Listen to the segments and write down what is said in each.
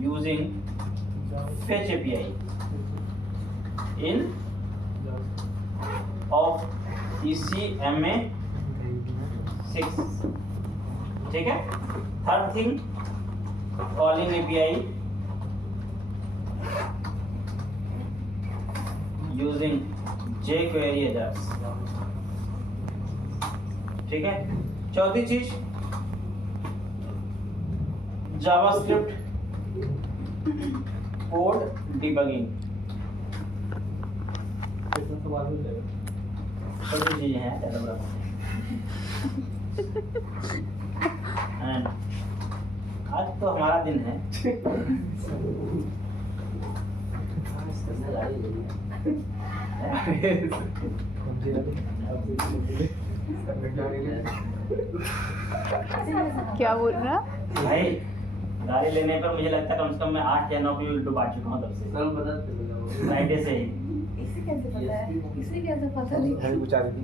using fetch API in of ECMA 6. ठीक है. Third thing, calling API using jQuery Ajax. ठीक है. चौथी चीज, जावास्क्रिप्ट कोड डिबगिंग. सभी चीजें हैं एंड आज तो हमारा दिन है. क्या बोल रहा भाई, गाड़ी लेने पर मुझे लगता है कम से कम मैं 8 या 9 किलो उल्टू बांट चुका हूँ तब से. फ्राइडे से ही. इसे कैसे पता है? इसे कैसे पता नहीं? पूछा रही थी.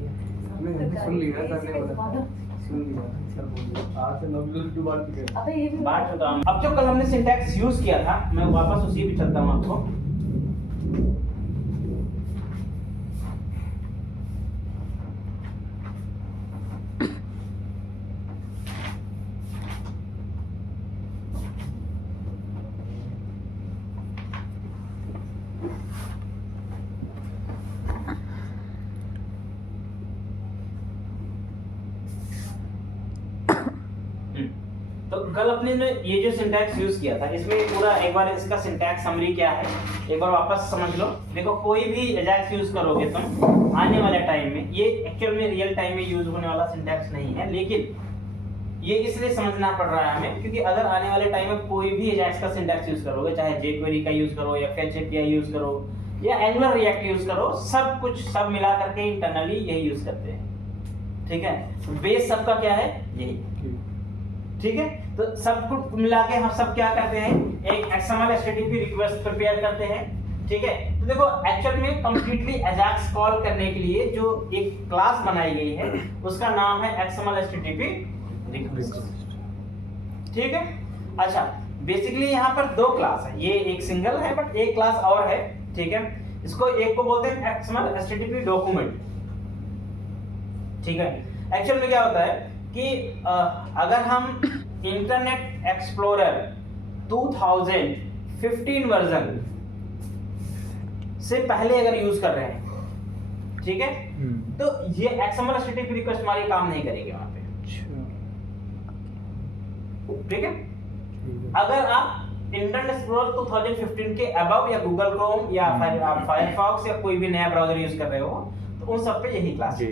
सुन लिया सर ने बता. सुन लिया सर बोल. 8 से 9 किलो उल्टू बांट चुके. अबे ये भी बांट चुका हूँ. अब जो कल हमने सिंटैक्स यूज किया था, मैं वापस उसी पे चलता हूँ आपको. तो कल अपने ने ये जो सिंटैक्स यूज किया था, इसमें पूरा एक बार इसका सिंटैक्स समरी क्या है एक बार वापस समझ लो. देखो, कोई भी एजाक्स यूज करोगे तुम आने वाले टाइम में, ये एक्चुअल में रियल टाइम में यूज होने वाला सिंटैक्स नहीं है, लेकिन ये इसलिए समझना पड़ रहा है हमें क्योंकि अगर आने वाले टाइम में कोई भी एजाक्स का सिंटैक्स यूज करोगे, चाहे jQuery का यूज करो या fetch API यूज करो या Angular React यूज करो, सब कुछ सब मिला करके इंटरनली यही यूज करते हैं. ठीक है. बेस सबका क्या है? यही. ठीक है. तो सब कुछ मिला के हम सब क्या करते हैं, एक XML HTTP रिक्वेस्ट प्रिपेयर करते हैं. ठीक है. तो देखो, एक्चुअल में कंप्लीटली अजाक्स कॉल करने के लिए जो एक क्लास बनाई गई है उसका नाम है XML HTTP रिक्वेस्ट. ठीक है. अच्छा, बेसिकली यहाँ पर दो क्लास है, ये एक सिंगल है बट एक क्लास और है. ठीक है. इसको एक को बोलते हैं XML HTTP डॉक्यूमेंट. ठीक है. एक्चुअल में क्या होता है कि अगर हम इंटरनेट एक्सप्लोरर 2015 वर्जन से पहले अगर यूज कर रहे हैं, ठीक है, तो ये XML HTTP रिक्वेस्ट हमारी काम नहीं करेगी वहां पे. ठीक है. अगर आप इंटरनेट एक्सप्लोरर 2015 के अबव या गूगल क्रोम या आप फायरफॉक्स या कोई भी नया ब्राउजर यूज कर रहे हो तो उन सब पे यही क्लास है.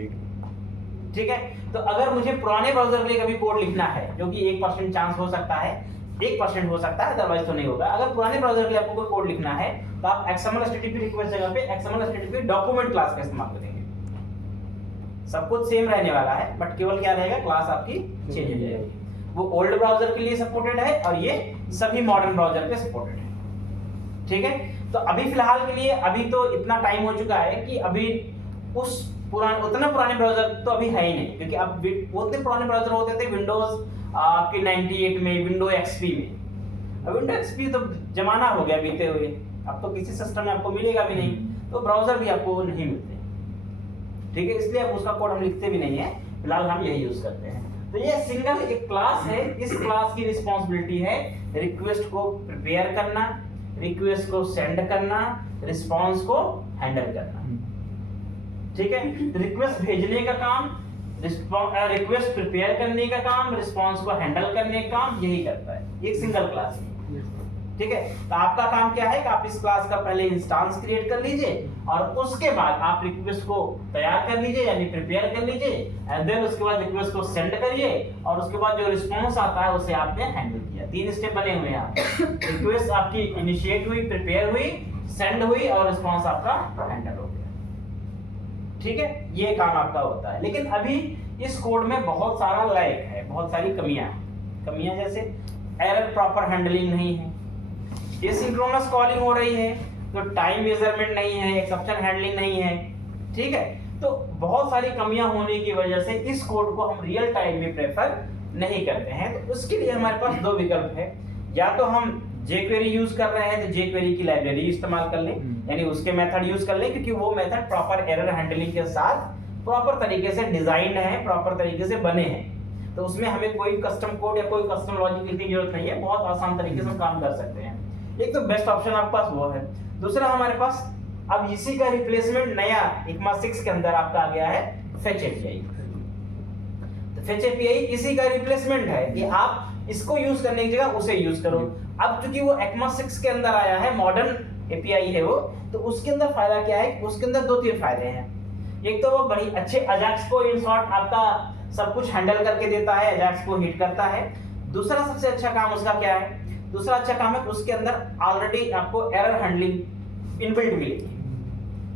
ठीक है. तो अगर मुझे पुराने ब्राउजर के लिए कभी कोड लिखना है, जो कि 1% चांस हो सकता है, 1% हो सकता है, अदरवाइज तो नहीं होगा. अगर पुराने ब्राउजर के लिए आपको कोई कोड लिखना है तो आप XML HTTP रिक्वेस्ट जगह पे XML HTTP डॉक्यूमेंट क्लास का इस्तेमाल करेंगे. सब कुछ सेम रहने वाला है बट केवल क्या रहेगा, क्लास आपकी चेंज हो जाएगी. वो ओल्ड ब्राउजर के लिए सपोर्टेड है और ये सभी मॉडर्न ब्राउजर पे सपोर्टेड है. ठीक है. तो अभी फिलहाल के लिए अभी तो इतना टाइम हो चुका है कि अभी उस उतना पुराने ब्राउजर तो अभी है ही नहीं, क्योंकि अब उतने पुराने ब्राउजर होते थे विंडोज आपके 98 में, विंडो XP में. अब विंडो XP तो जमाना हो गया बीते हुए, अब तो किसी सिस्टम में आपको मिलेगा भी नहीं, तो ब्राउजर भी आपको नहीं मिलते. ठीक है. इसलिए अब उसका कोड हम लिखते भी नहीं है, फिलहाल हम यही यूज करते हैं. तो ये सिंगल एक क्लास है. इस क्लास की रिस्पॉन्सिबिलिटी है रिक्वेस्ट को प्रिपेयर करना, रिक्वेस्ट को सेंड करना, रिस्पॉन्स को हैंडल करना. ठीक है. रिक्वेस्ट भेजने का काम, रिक्वेस्ट प्रिपेयर करने का काम, रिस्पॉन्स को हैंडल करने का काम यही करता है एक सिंगल क्लास में. ठीक है. तो आपका काम क्या है कि आप इस क्लास का पहले इंस्टेंस क्रिएट कर लीजिए और उसके बाद आप रिक्वेस्ट को तैयार कर लीजिए, यानी प्रिपेयर कर लीजिए, एंड देन उसके बाद रिक्वेस्ट को सेंड करिए और उसके बाद जो रिस्पॉन्स आता है उसे आपने हैंडल किया. 3 स्टेप बने हुए हैं. रिक्वेस्ट आपकी इनिशिएट हुई, प्रिपेयर हुई, सेंड हुई और रिस्पॉन्स आपका हैंडल हो गया. ठीक है. ये काम आपका होता है. लेकिन अभी इस कोड में बहुत सारा लैग है, बहुत सारी कमियां जैसे एरर प्रॉपर हैंडलिंग नहीं है, एसिंक्रोनस कॉलिंग हो रही है, तो टाइम मेजरमेंट नहीं है, एक्सेप्शन हैंडलिंग नहीं है. ठीक है. तो बहुत सारी कमियां होने की वजह से इस कोड को हम रियल टाइम में प्रेफर नहीं करते हैं. तो उसके लिए हमारे पास दो विकल्प है. या तो हम jQuery यूज कर रहे हैं तो jQuery की लाइब्रेरी इस्तेमाल कर लें, यानी उसके मेथड यूज कर लें, क्योंकि वो मेथड प्रॉपर एरर हैंडलिंग के साथ प्रॉपर तरीके से डिजाइन है, प्रॉपर तरीके से बने हैं, तो उसमें हमें कोई कस्टम कोड या कोई कस्टम लॉजिक लिखने की जरूरत नहीं है, बहुत आसान तरीके से हम काम कर सकते हैं। एक तो बेस्ट ऑप्शन आपके पास वो है। दूसरा हमारे पास अब इसी का रिप्लेसमेंट नया ECMA 6 के अंदर आपका आ गया है फेच एपीआई। तो फेच एपीआई इसी का रिप्लेसमेंट है कि आप इसको यूज करने की जगह उसे यूज करो। अब चूंकि वो ECMA 6 के अंदर आया है, मॉडर्न एपीआई है वो, तो उसके अंदर फायदा क्या है, उसके अंदर 2-3 फायदे हैं। एक तो वो बड़ी अच्छे अजाक्स को इन शॉर्ट आपका सब कुछ हैंडल करके देता है, अजाक्स को हिट करता है। दूसरा सबसे अच्छा काम उसका क्या है, दूसरा अच्छा काम है उसके अंदर ऑलरेडी आपको एरर हैंडलिंग इनबिल्ट मिलेगी,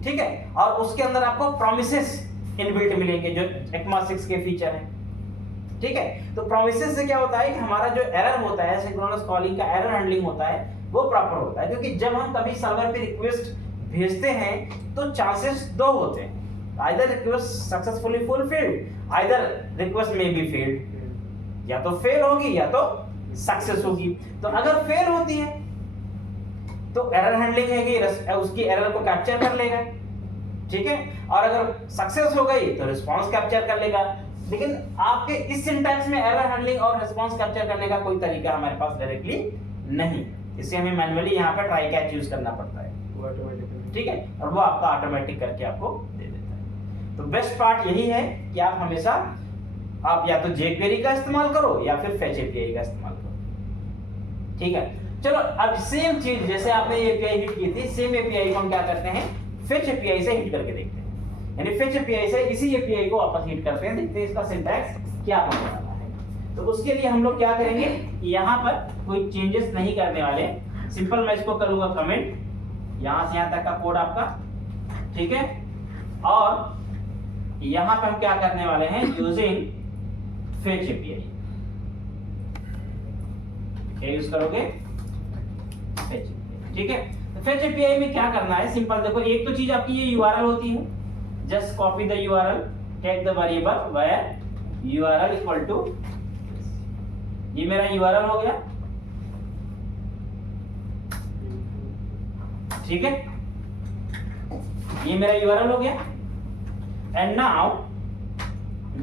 ठीक है, और उसके अंदर आपको प्रॉमिसेस इनबिल्ट मिलेंगे जो ECMA 6 के फीचर हैं, ठीक है। तो प्रॉमिसेस से क्या होता है कि हमारा जो एरर होता है, सिंक्रोनस कॉलिंग का एरर हैंडलिंग होता है, वो प्रॉपर होता है, क्योंकि जब हम कभी सर्वर पे रिक्वेस्ट भेजते हैं तो चांसेस दो होते हैं, either request successfully fulfilled, either request में बी फेल्ड, या तो फेल होगी या तो सक्सेस होगी। तो अगर फेल होती है तो एरर हैंडलिंग है कि उसकी एरर को कैप्चर कर लेगा, ठीक है, और अगर सक्सेस हो गई तो रिस्पांस कैप्चर कर लेगा। लेकिन आपके इस सिंटैक्स में एरर हैंडलिंग और रिस्पांस कैप्चर करने का कोई तरीका हमारे पास डायरेक्टली नहीं, इससे हमें मैन्युअली यहाँ पर ट्राई कैच यूज करना पड़ता है, ठीक है, और वो आपका ऑटोमेटिक करके आपको दे देता है। तो बेस्ट पार्ट यही है कि आप हमेशा आप या तो jQuery का इस्तेमाल करो या फिर फेच एपीआई का इस्तेमाल करो, ठीक है। चलो अब सेम चीज जैसे आपने ये एपीआई हिट की थी, सेम एपीआई को हम क्या करते हैं, फेच एपीआई से हिट करके देखते हैं, यानी फेच एपीआई से इसी एपीआई को वापस हिट करते हैं, देखते हैं इसका सिंटैक्स क्या होने वाला है। तो उसके लिए हम लोग क्या करेंगे, यहाँ पर कोई चेंजेस नहीं करने वाले, सिंपल मैं इसको करूंगा कमेंट, यहाँ से यहाँ तक का कोड आपका, ठीक है, और यहाँ पर हम क्या करने वाले हैं, यूजिंग फेच एपीआई, क्या यूज करोगे, फेच, ठीक है। तो फेच एपीआई में क्या करना है, सिंपल देखो, एक तो चीज आपकी ये यूआरएल होती है, just copy the URL, take the variable where URL equal to, ये मेरा यूआरएल हो गया, ठीक है, ये मेरा यूआरएल हो गया, and now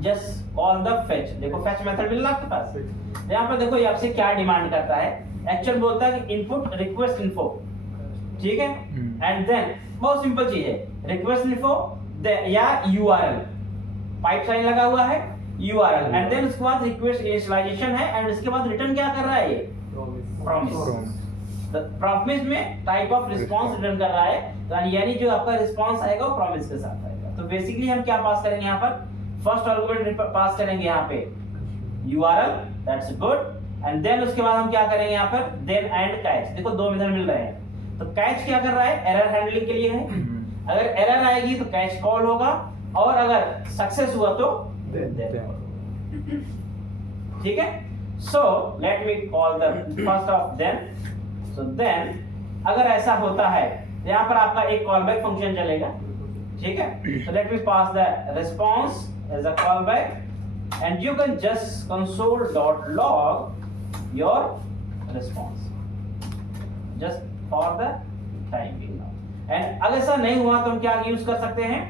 just call the fetch. देखो फेच मेथड मिल रहा है आपके पास, यहाँ पर देखो ये आपसे क्या डिमांड करता है, एक्चुअल बोलता है कि इनपुट रिक्वेस्ट इन्फो, ठीक है, एंड देन बहुत सिंपल चीज है, रिक्वेस्ट इन्फो या यूआरएल, पाइप साइन लगा हुआ है यूआरएल, एंड देन उसके बाद रिक्वेस्ट इनिशियलाइजेशन है, एंड इसके बाद रिटर्न क्या कर रहा है, ये प्रॉमिस। प्रॉमिस में टाइप ऑफ रिस्पांस रिटर्न कर रहा है, तो यानी जो आपका रिस्पांस आएगा वो प्रॉमिस के साथ आएगा। तो बेसिकली हम क्या पास करेंगे, यहाँ पर फर्स्ट आर्गुमेंट पास करेंगे यहाँ पे URL, that's good, and then उसके बाद हम क्या करेंगे यहाँ पर, देन एंड कैच। देखो दो मेथड मिल रहे हैं, तो कैच क्या कर रहा है, एरर हैंडलिंग के लिए है, अगर एरर आएगी तो कैच कॉल होगा, और अगर सक्सेस हुआ तो ठीक है। So let me call the first of then, so then अगर ऐसा होता है तो यहाँ पर आपका एक कॉलबैक फंक्शन चलेगा, ठीक है। So let me pass the response as a callback, and you can just console.log your response just for the time being now. एंड अगर ऐसा नहीं हुआ तो हम क्या यूज कर सकते हैं,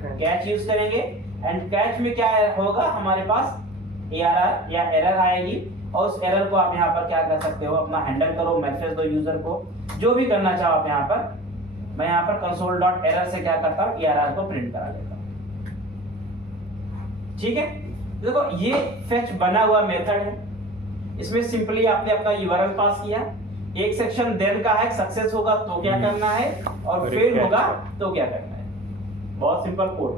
कैच यूज करेंगे, एंड कैच में क्या होगा, हमारे पास एरर या एरर आएगी, और उस एरर को आप यहाँ पर क्या कर सकते हो, अपना हैंडल करो, मैसेज दो यूजर को, जो भी करना चाहो आप यहाँ पर। मैं यहाँ पर console.error से क्या करता हूँ, एरर को प्रिंट करा लेता हूँ, ठीक है। देखो ये फेच बना हुआ मेथड है, इसमें सिंपली आपने अपना यूआरएल पास किया, एक सेक्शन देन का है, सक्सेस होगा तो क्या करना है, और फेल होगा तो क्या करना है, बहुत सिंपल कोड,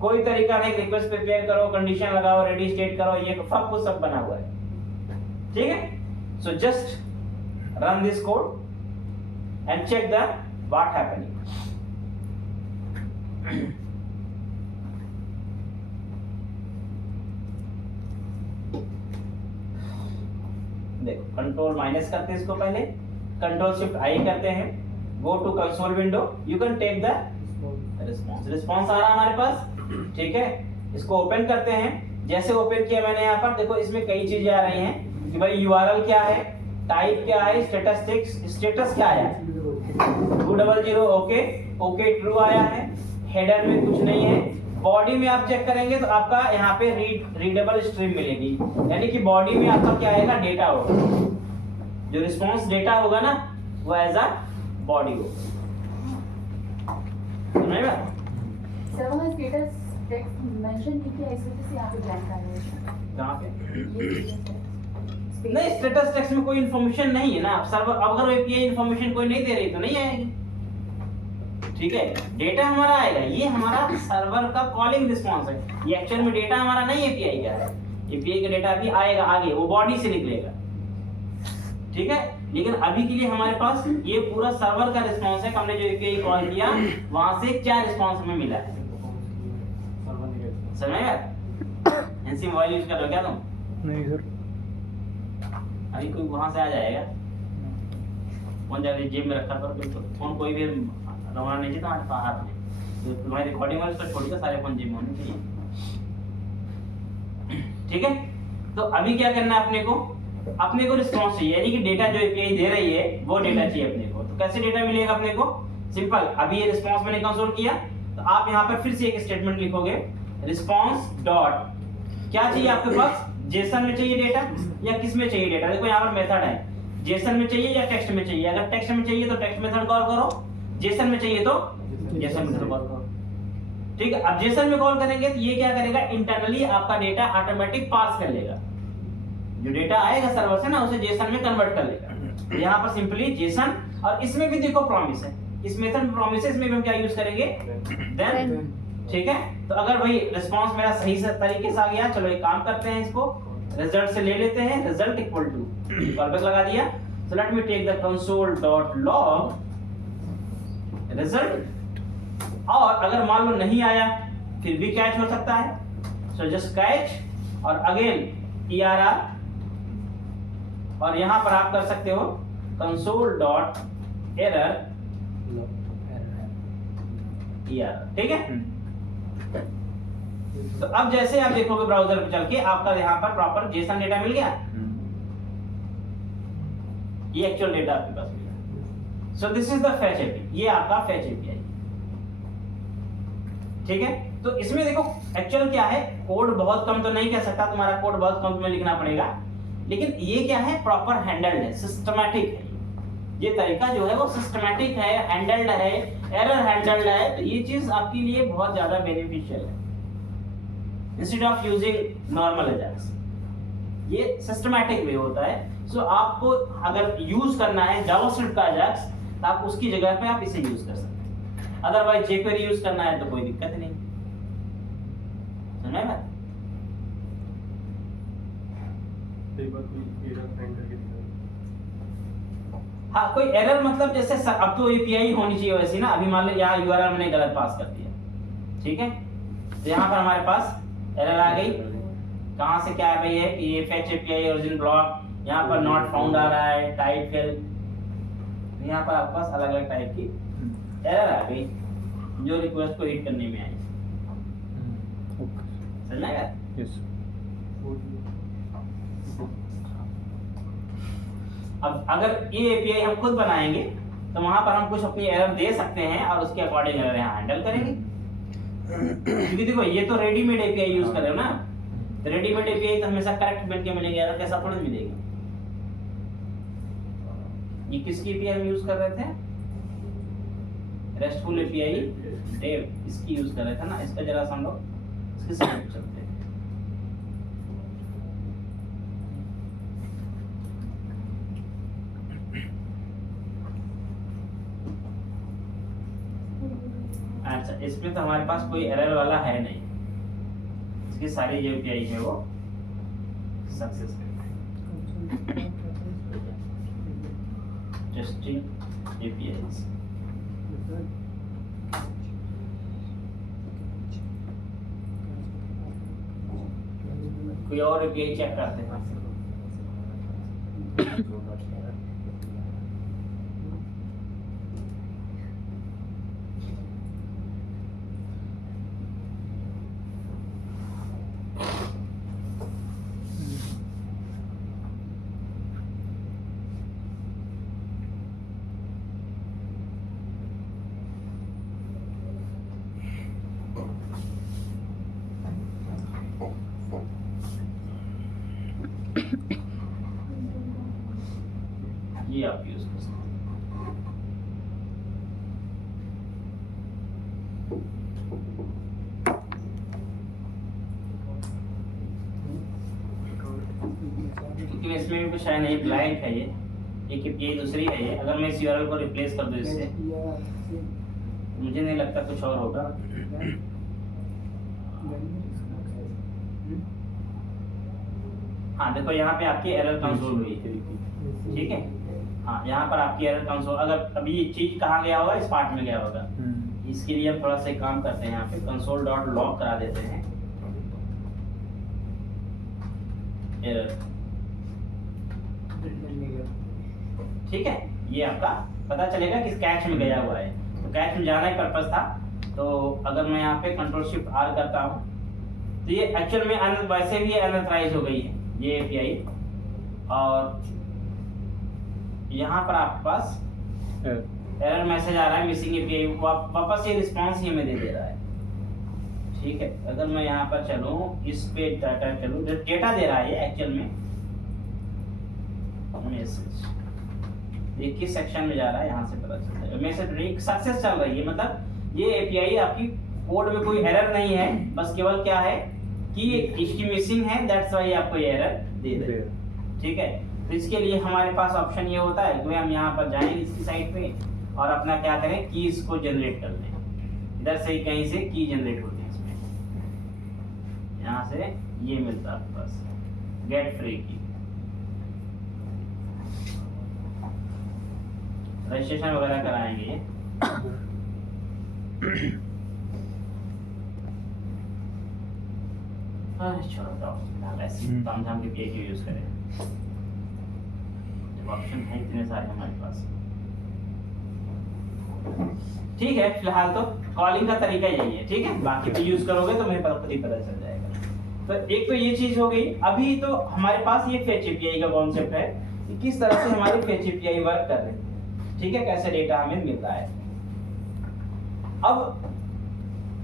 कोई तरीका नहीं, रिक्वेस्ट प्रिपेयर करो, कंडीशन लगाओ, रेडी स्टेट करो, ये सब कुछ सब बना हुआ है, ठीक है। So just run this code and check the what happening. देखो कंट्रोल माइनस करते हैं इसको, पहले कंट्रोल शिफ्ट आई करते हैं, go to console window, you can take the response, response आ रहा हमारे पास, ठीक है। इसको ओपन करते हैं, जैसे ओपन किया मैंने यहाँ पर, देखो इसमें कई चीजें आ रही हैं कि भाई यूआरएल क्या है, टाइप क्या है, स्टेटस क्या आया, 200 ओके, ओके ट्रू आया है, हेडर में कुछ नहीं है। बॉडी में आप चेक करेंगे तो आपका यहाँ पे रीडेबल स्ट्रीम मिलेगी, यानी कि बॉडी में आपका क्या आएगा, डेटा होगा, जो रिस्पांस डेटा होगा ना वो एज अ बॉडी होगा। समझेगा? सर वहाँ स्टेटस टेक्स्ट मेंशन नहीं किया, इस वजह से यहाँ पे ब्लैंक आ रहा है। कहाँ पे? ये नहीं, स्टेटस टेक्स्ट में कोई इन्फॉर्मेशन नहीं है ना, सर्वर अब अगर एपीआई इन्फॉर्मेशन कोई नहीं दे रही तो नहीं आएगी। ठीक है, डेटा हमारा आएगा, ये हमारा सर्वर का कॉलिंग रिस्पांस है, ये एक्चुअल में डेटा हमारा नहीं एपीआई का है, एपीआई का डेटा भी आएगा आगे, वो बॉडी से निकलेगा। ठीक है, लेकिन अभी के लिए हमारे पास ये पूरा सर्वर का रिस्पांस है, हमने जो एपीआई कॉल किया वहां से क्या रिस्पांस हमें मिला है। समझ गए? एनसी मोबाइल यूज कर रहे हो क्या तुम? नहीं सर, अभी कोई वहां से आ जाएगा, फोन जाके जेब में रखा करो, तो फोन कोई भी रवाना नहीं चाहिए तुम्हारे हाथ में, तो तुम्हारी रिकॉर्डिंग वाले उसको छोड़ के सारे फोन जेब में होने चाहिए। ठीक है, तो अभी क्या करना है अपने को रिस्पांस चाहिए, यानी कि डेटा जो एपीआई दे रही है वो डेटा चाहिए अपने को। तो कैसे डेटा मिलेगा अपने को? सिंपल, अभी ये रिस्पांस मैंने कंसोल किया, तो आप यहाँ पर फिर से एक स्टेटमेंट लिखोगे, रिस्पांस डॉट क्या चाहिए आपके पास, जेसन में चाहिए डेटा या किस में चाहिए डेटा। देखो यहाँ पर मेथड है, जेसन में चाहिए या टेक्स्ट में चाहिए। अगर टेक्स्ट में चाहिए तो टेक्स्ट मेथड कॉल करो, जेसन में चाहिए तो जेसन मेथड कॉल करो। ठीक है, अब जेसन में कॉल करेंगे तो ये क्या करेगा, इंटरनली आपका डेटा ऑटोमेटिक पार्स कर लेगा, जो डेटा आएगा सर्वर से ना उसे जेसन में कन्वर्ट कर लेगा। यहाँ पर सिंपली जेसन, और इसमें भी देखो प्रॉमिस है, इस मेथड में प्रॉमिस है, इसमें भी हम क्या यूज करेंगे, देन। ठीक है, तो अगर भाई रिस्पांस मेरा सही से तरीके से आ गया, चलो एक काम करते हैं, इसको रिजल्ट से ले लेते हैं, रिजल्ट इक्वल टू कॉलबैक लगा दिया। So let me take the console dot log result, और अगर मान लो नहीं आया फिर भी कैच हो सकता है, सो जस्ट कैच और अगेन ERR, और यहां पर आप कर सकते हो कंसोल डॉट एरर ERR। ठीक है, तो अब जैसे आप देखोगे ब्राउज़र पे चल के आपका यहाँ पर प्रॉपर जेसन डेटा मिल गया, ये एक्चुअल डेटा आपके पास मिला। So this is the fetch AP, ये आपका फेच एपीआई। ठीक है, तो इसमें देखो एक्चुअल क्या है, कोड बहुत कम तो नहीं कह सकता, तुम्हारा कोड बहुत कम में लिखना पड़ेगा, लेकिन ये क्या है, प्रॉपर हैंडल्ड है, सिस्टमैटिक है। ये तरीका जो है वो सिस्टमैटिक है, हैंडल्ड है, एरर हैंडल्ड है, तो ये चीज आपके लिए बहुत ज्यादा बेनिफिशियल है instead of using normal Ajax. ये सिस्टमैटिक वे होता है। सो आपको अगर यूज करना है जावास्क्रिप्ट का अजैक्स, तो आप उसकी जगह पे आप इसे यूज कर सकते हैं, अदरवाइज jQuery यूज करना है तो कोई दिक्कत नहीं। समझ में? हाँ, कोई एरर मतलब जैसे अब तो एपीआई होनी चाहिए वैसी ना, अभी मान लो यहाँ यूआरएल मैंने गलत पास कर दिया, ठीक है, तो यहाँ पर हमारे पास एरर आ गई। कहाँ से क्या है भाई, है कि ये फेच एपीआई ओरिजिन ब्लॉक, यहाँ पर नॉट फाउंड आ रहा है, टाइप फेल, यहाँ पर आपके पास अलग अलग टाइप की एरर आ गई जो रिक्वेस्ट को हिट करने में आई। समझ गया? यस। अब अगर ये एपीआई हम खुद बनाएंगे तो वहां पर हम कुछ अपनी एरर दे सकते हैं और उसके अकॉर्डिंग एरर यहाँ हैंडल करेंगे। क्योंकि देखो ये तो रेडीमेड एपीआई यूज कर रहे हो ना, तो रेडीमेड एपीआई तो हमेशा करेक्ट मिल के मिलेंगे, एरर कैसा थोड़ी मिलेगी। ये किसकी एपीआई हम यूज कर रहे थे, रेस्टफुल एपीआई डेव, इसकी यूज कर रहे थे ना। इसका जरा सा हम लोग इसके साइड पे चलते हैं। अच्छा, इसमें तो हमारे पास कोई एरर वाला है नहीं, इसकी सारी जो एपीआई है वो सक्सेस है। टेस्टिंग एपीआईज, कोई और एपीआई चेक करते हैं। ये आप यूज कर सकते हैं। लेकिन इसमें भी कुछ है नहीं, ब्लैंक है ये दूसरी है ये। अगर मैं इस यूआरएल को रिप्लेस कर दूं इससे, मुझे नहीं लगता कुछ और होगा। हाँ देखो यहाँ पे आपकी एरर कंसोल हुई है, ठीक है। हाँ यहाँ पर आपकी एरर कंसोल, अगर अभी ये चीज कहाँ गया होगा, इस पार्ट में गया होगा। इसके लिए हम थोड़ा सा एक काम करते हैं, यहाँ पे कंसोल डॉट लॉग करा देते हैं एरर, ठीक है। ये आपका पता चलेगा कि कैच में गया हुआ है, तो कैच में जाना ही पर्पस था। तो अगर मैं यहाँ पे कंट्रोल शिफ्ट आर करता हूँ तो ये एक्चुअल में वैसे भी अनऑथराइज हो गई है ये एपीआई, और यहाँ पर आपके पास एरर मैसेज आ रहा है मिसिंग एपीआई, वापस ये रिस्पांस ही हमें दे दे रहा है, ठीक है। अगर मैं यहाँ पर चलूँ, इस पे डाटा चलूँ, डेटा दे रहा है ये एक्चुअल में मैसेज, ये किस सेक्शन में जा रहा है यहाँ से पता चलता है। मैसेज सक्सेस चल रही है, मतलब ये एपीआई आपकी कोड में कोई एरर नहीं है, बस केवल क्या है कि इसकी मिसिंग है, दैट्स व्हाई आपको ये एरर दे रहा है, ठीक है। तो इसके लिए हमारे पास ऑप्शन ये होता है कि हम यहाँ पर जाएं इसकी साइड पे और अपना क्या करें, कीज को जनरेट कर लें। इधर से कहीं से की जनरेट होती है इसमें, यहाँ से ये मिलता है आपके पास गेट फ्री की। रजिस्ट्रेशन वगैरह कराएंगे, छोड़ो काम धाम के पीए यूज करें, जब ऑप्शन है इतने सारे हमारे पास, ठीक है। फिलहाल तो कॉलिंग का तरीका यही है, ठीक है। बाकी तो यूज करोगे तो मुझे पता चल जाएगा। तो एक तो ये चीज हो गई। अभी तो हमारे पास ये फेच एपीआई का कॉन्सेप्ट है कि किस तरह से हमारी फेच एपीआई वर्क कर रही है, ठीक है, कैसे डेटा हमें मिल रहा है। अब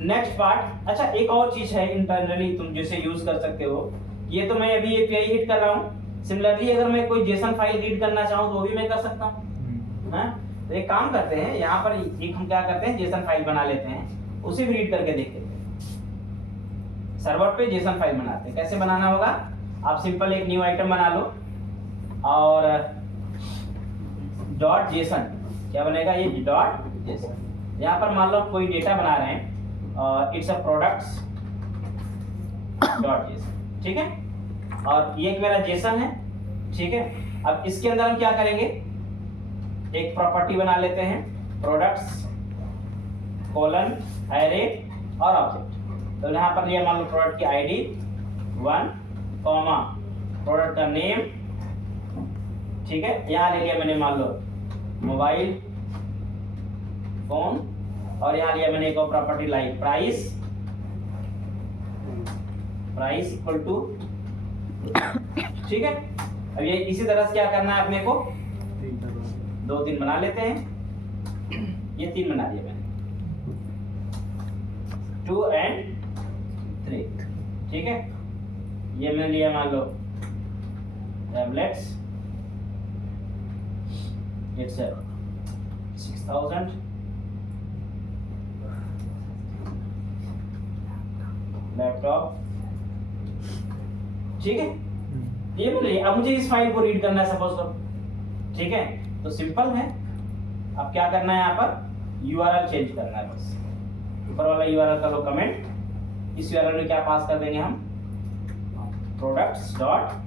नेक्स्ट पार्ट, अच्छा एक और चीज है इंटरनली तुम जैसे यूज कर सकते हो, ये तो मैं अभी एपीआई हिट कर रहा हूँ। सिमिलरली अगर मैं कोई जेसन फाइल रीड करना चाहूँ तो वो भी मैं कर सकता हूँ, हाँ। तो एक काम करते हैं, यहाँ पर एक हम क्या करते हैं, जेसन फाइल बना लेते हैं, उसे भी रीड करके देखते हैं। सर्वर पे जेसन फाइल बनाते हैं, कैसे बनाना होगा, आप सिंपल एक न्यू आइटम बना लो और डॉट जेसन, क्या बनेगा ये डॉट जेसन। यहाँ पर मान लो कोई डेटा बना रहे हैं, it's a products dot JSON, ठीक है। और ये एक मेरा जेसन है, ठीक है। अब इसके अंदर हम क्या करेंगे, एक प्रॉपर्टी बना लेते हैं, प्रोडक्ट्स कोलन एरे और ऑब्जेक्ट। तो यहाँ पर लिया मान लो प्रोडक्ट की आईडी 1 कॉमा प्रोडक्ट का नेम, ठीक है। यहाँ ले लिया मैंने मान लो मोबाइल फोन, और यहाँ लिया मैंने एक और property like price, price equal to, ठीक है। अब ये इसी तरह से क्या करना है अपने को, 2-3 बना लेते हैं, ये 3 बना दिए मैंने, 2 and 3, ठीक है। ये मैंने लिया मान लो टैबलेट्स, इट्स 6000, लैपटॉप, ठीक है। ये बोलिए अब मुझे इस फाइल को रीड करना है सपोज करो, ठीक है। तो सिंपल है, अब क्या करना है, यहाँ पर यूआरएल चेंज करना है, बस ऊपर वाला यूआरएल का लो कमेंट, इस यूआरएल में क्या पास कर देंगे हम, products dot.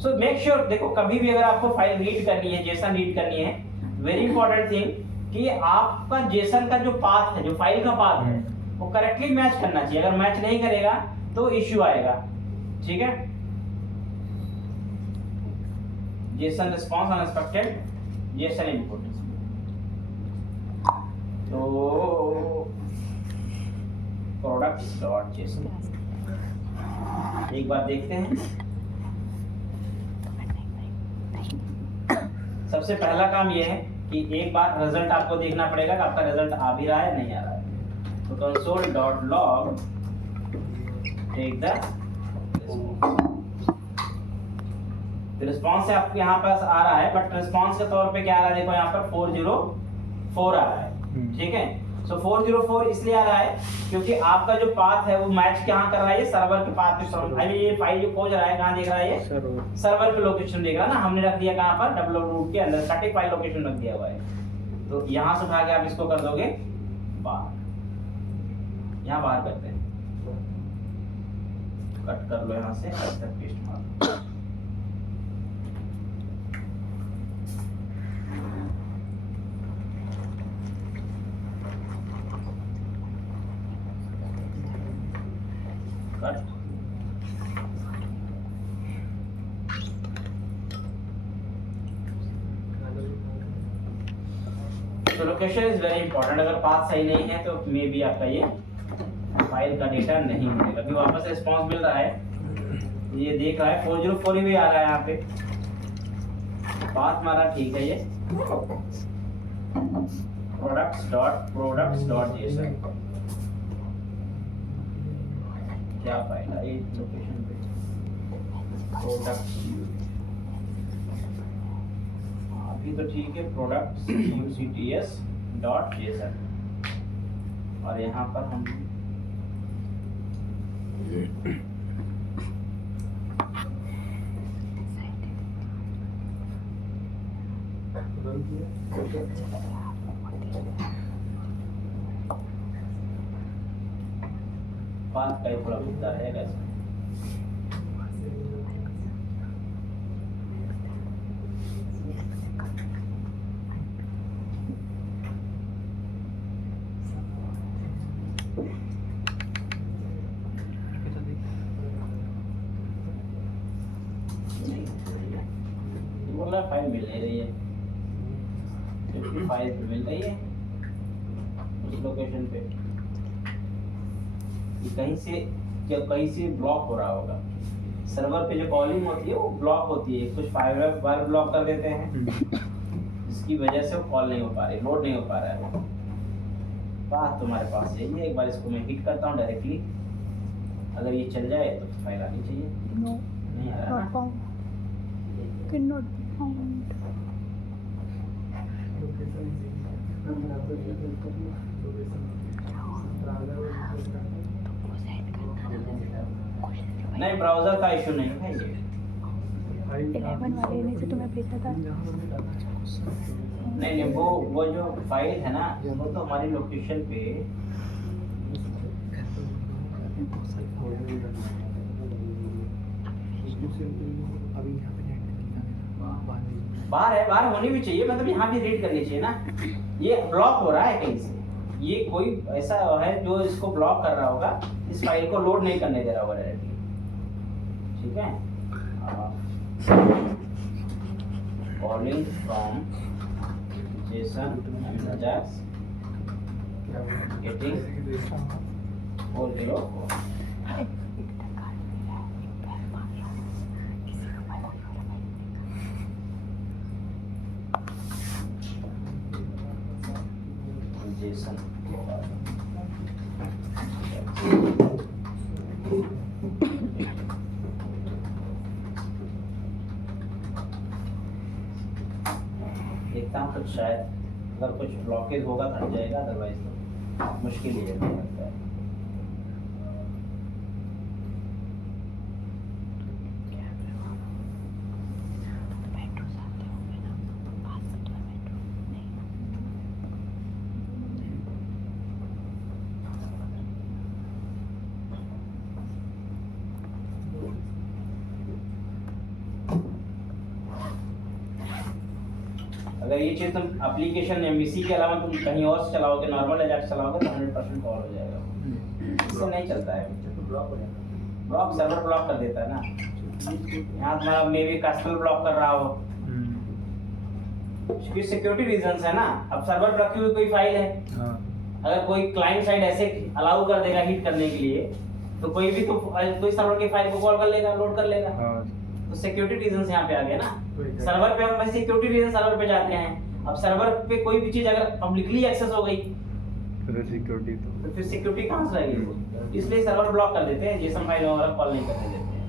So make sure, देखो कभी भी अगर आपको फाइल रीड करनी है, जेसन रीड करनी है, वेरी इंपॉर्टेंट थिंग कि आपका जेसन का जो पाथ है, जो फाइल का पाथ है, वो करेक्टली मैच करना चाहिए। अगर मैच नहीं करेगा तो इश्यू आएगा, ठीक है। Jason response unexpected, Jason input, तो प्रोडक्ट्स डॉट जेसन एक बार देखते हैं। सबसे पहला काम यह है कि एक बार रिजल्ट आपको देखना पड़ेगा कि आपका रिजल्ट आ भी रहा है नहीं आ रहा है। तो console dot log take the तो रिस्पांस से आपके यहाँ पास आ रहा है, बट रिस्पांस के तौर पे क्या आ रहा है, देखो यहाँ पर 404 आ रहा है, ठीक है। सो 404 इसलिए आ रहा है क्योंकि आपका जो पाथ है वो मैच कहाँ कर रहा है, ये सर्वर के पाथ पे। ये फाइल जो खोज रहा है कहाँ देख रहा है, ये सर्वर पे लोकेशन देख रहा है ना, हमने रख दिया कहाँ पर, डब्ल्यू रूट के अंदर स्टैटिक फाइल लोकेशन रख दिया हुआ है। तो यहाँ से उठा के आप इसको कर दोगे बाहर, यहाँ बाहर करते हैं, कट कर लो यहाँ से, ऐसे पेस्ट मार दो। कट। तो लोकेशन इज वेरी इंपॉर्टेंट, अगर पाथ सही नहीं है तो मे बी आपका ये फाइल का डेटा नहीं मिलेगा। अभी वापस रिस्पांस मिल रहा है, ये देख रहा है 404 भी आ रहा है यहाँ पे, पाथ हमारा ठीक है। ये products.json क्या फाइल है, इस लोकेशन पे प्रोडक्ट्स, अभी तो ठीक है, products.json, और यहाँ पर हम पाथ का थोड़ा मुद्दा है कैसे। बोला फाइल मिल नहीं रही है, फाइल मिल रही है उस लोकेशन पे, कहीं से ब्लॉक हो रहा होगा। सर्वर पे जो कॉलिंग होती है वो ब्लॉक होती है, कुछ फाइल बार ब्लॉक कर देते हैं, जिसकी वजह से वो कॉल नहीं हो पा रही, लोड नहीं हो पा रहा है। बात तुम्हारे पास यही है, एक बार इसको मैं हिट करता हूँ डायरेक्टली, अगर ये चल जाए तो फाइल आनी चाहिए। No, नहीं आ रहा not ना? found. Cannot be found. नहीं, ब्राउजर का इशू नहीं है ये। 11 वाले ने से तुम्हें भेजा था। नहीं, वो जो फाइल है ना, वो तो हमारी लोकेशन पे बाहर है, बाहर होनी भी चाहिए, मतलब यहाँ भी रीड करनी चाहिए ना। ये ब्लॉक हो रहा है कहीं से, ये कोई ऐसा है जो इसको ब्लॉक कर रहा होगा, इस फाइल को लोड नहीं करने दे रहा होगा डायरेक्टली, ठीक है। Calling from JSON Ajax getting 404 JSON. देखता हूँ कुछ, शायद अगर कुछ ब्लॉकेज होगा तो हट जाएगा, अदरवाइज तो मुश्किल ही है मुझे लगता है। अगर ये चीज़ तुम एप्लीकेशन एमवीसी के अलावा तुम कहीं और से चलाओगे, नॉर्मल एजाक्स चलाओगे तो 100% कॉल हो जाएगा। इससे नहीं चलता है, ब्लॉक सर्वर ब्लॉक कर देता है ना। यहाँ तुम्हारा मे बी कस्टमर ब्लॉक कर रहा हो, क्योंकि सिक्योरिटी रीजंस है ना। अब सर्वर पर रखी हुई कोई फाइल है, अगर कोई क्लाइंट साइड ऐसे अलाउ कर देगा हिट करने के लिए, तो कोई भी तो कोई सर्वर की फाइल को कॉल कर लेगा, लोड कर लेगा। तो सिक्योरिटी रीजंस यहाँ पे आ गए ना। सर्वर पे हम सिक्योरिटी रीजन सर्वर पे जाते हैं, अब सर्वर पे कोई भी चीज अगर पब्लिकली एक्सेस हो गई फिर सिक्योरिटी तो फिर सिक्योरिटी कहाँ से रहेगी, इसलिए सर्वर ब्लॉक कर देते हैं, जेसन फाइल वगैरह कॉल नहीं करने देते हैं।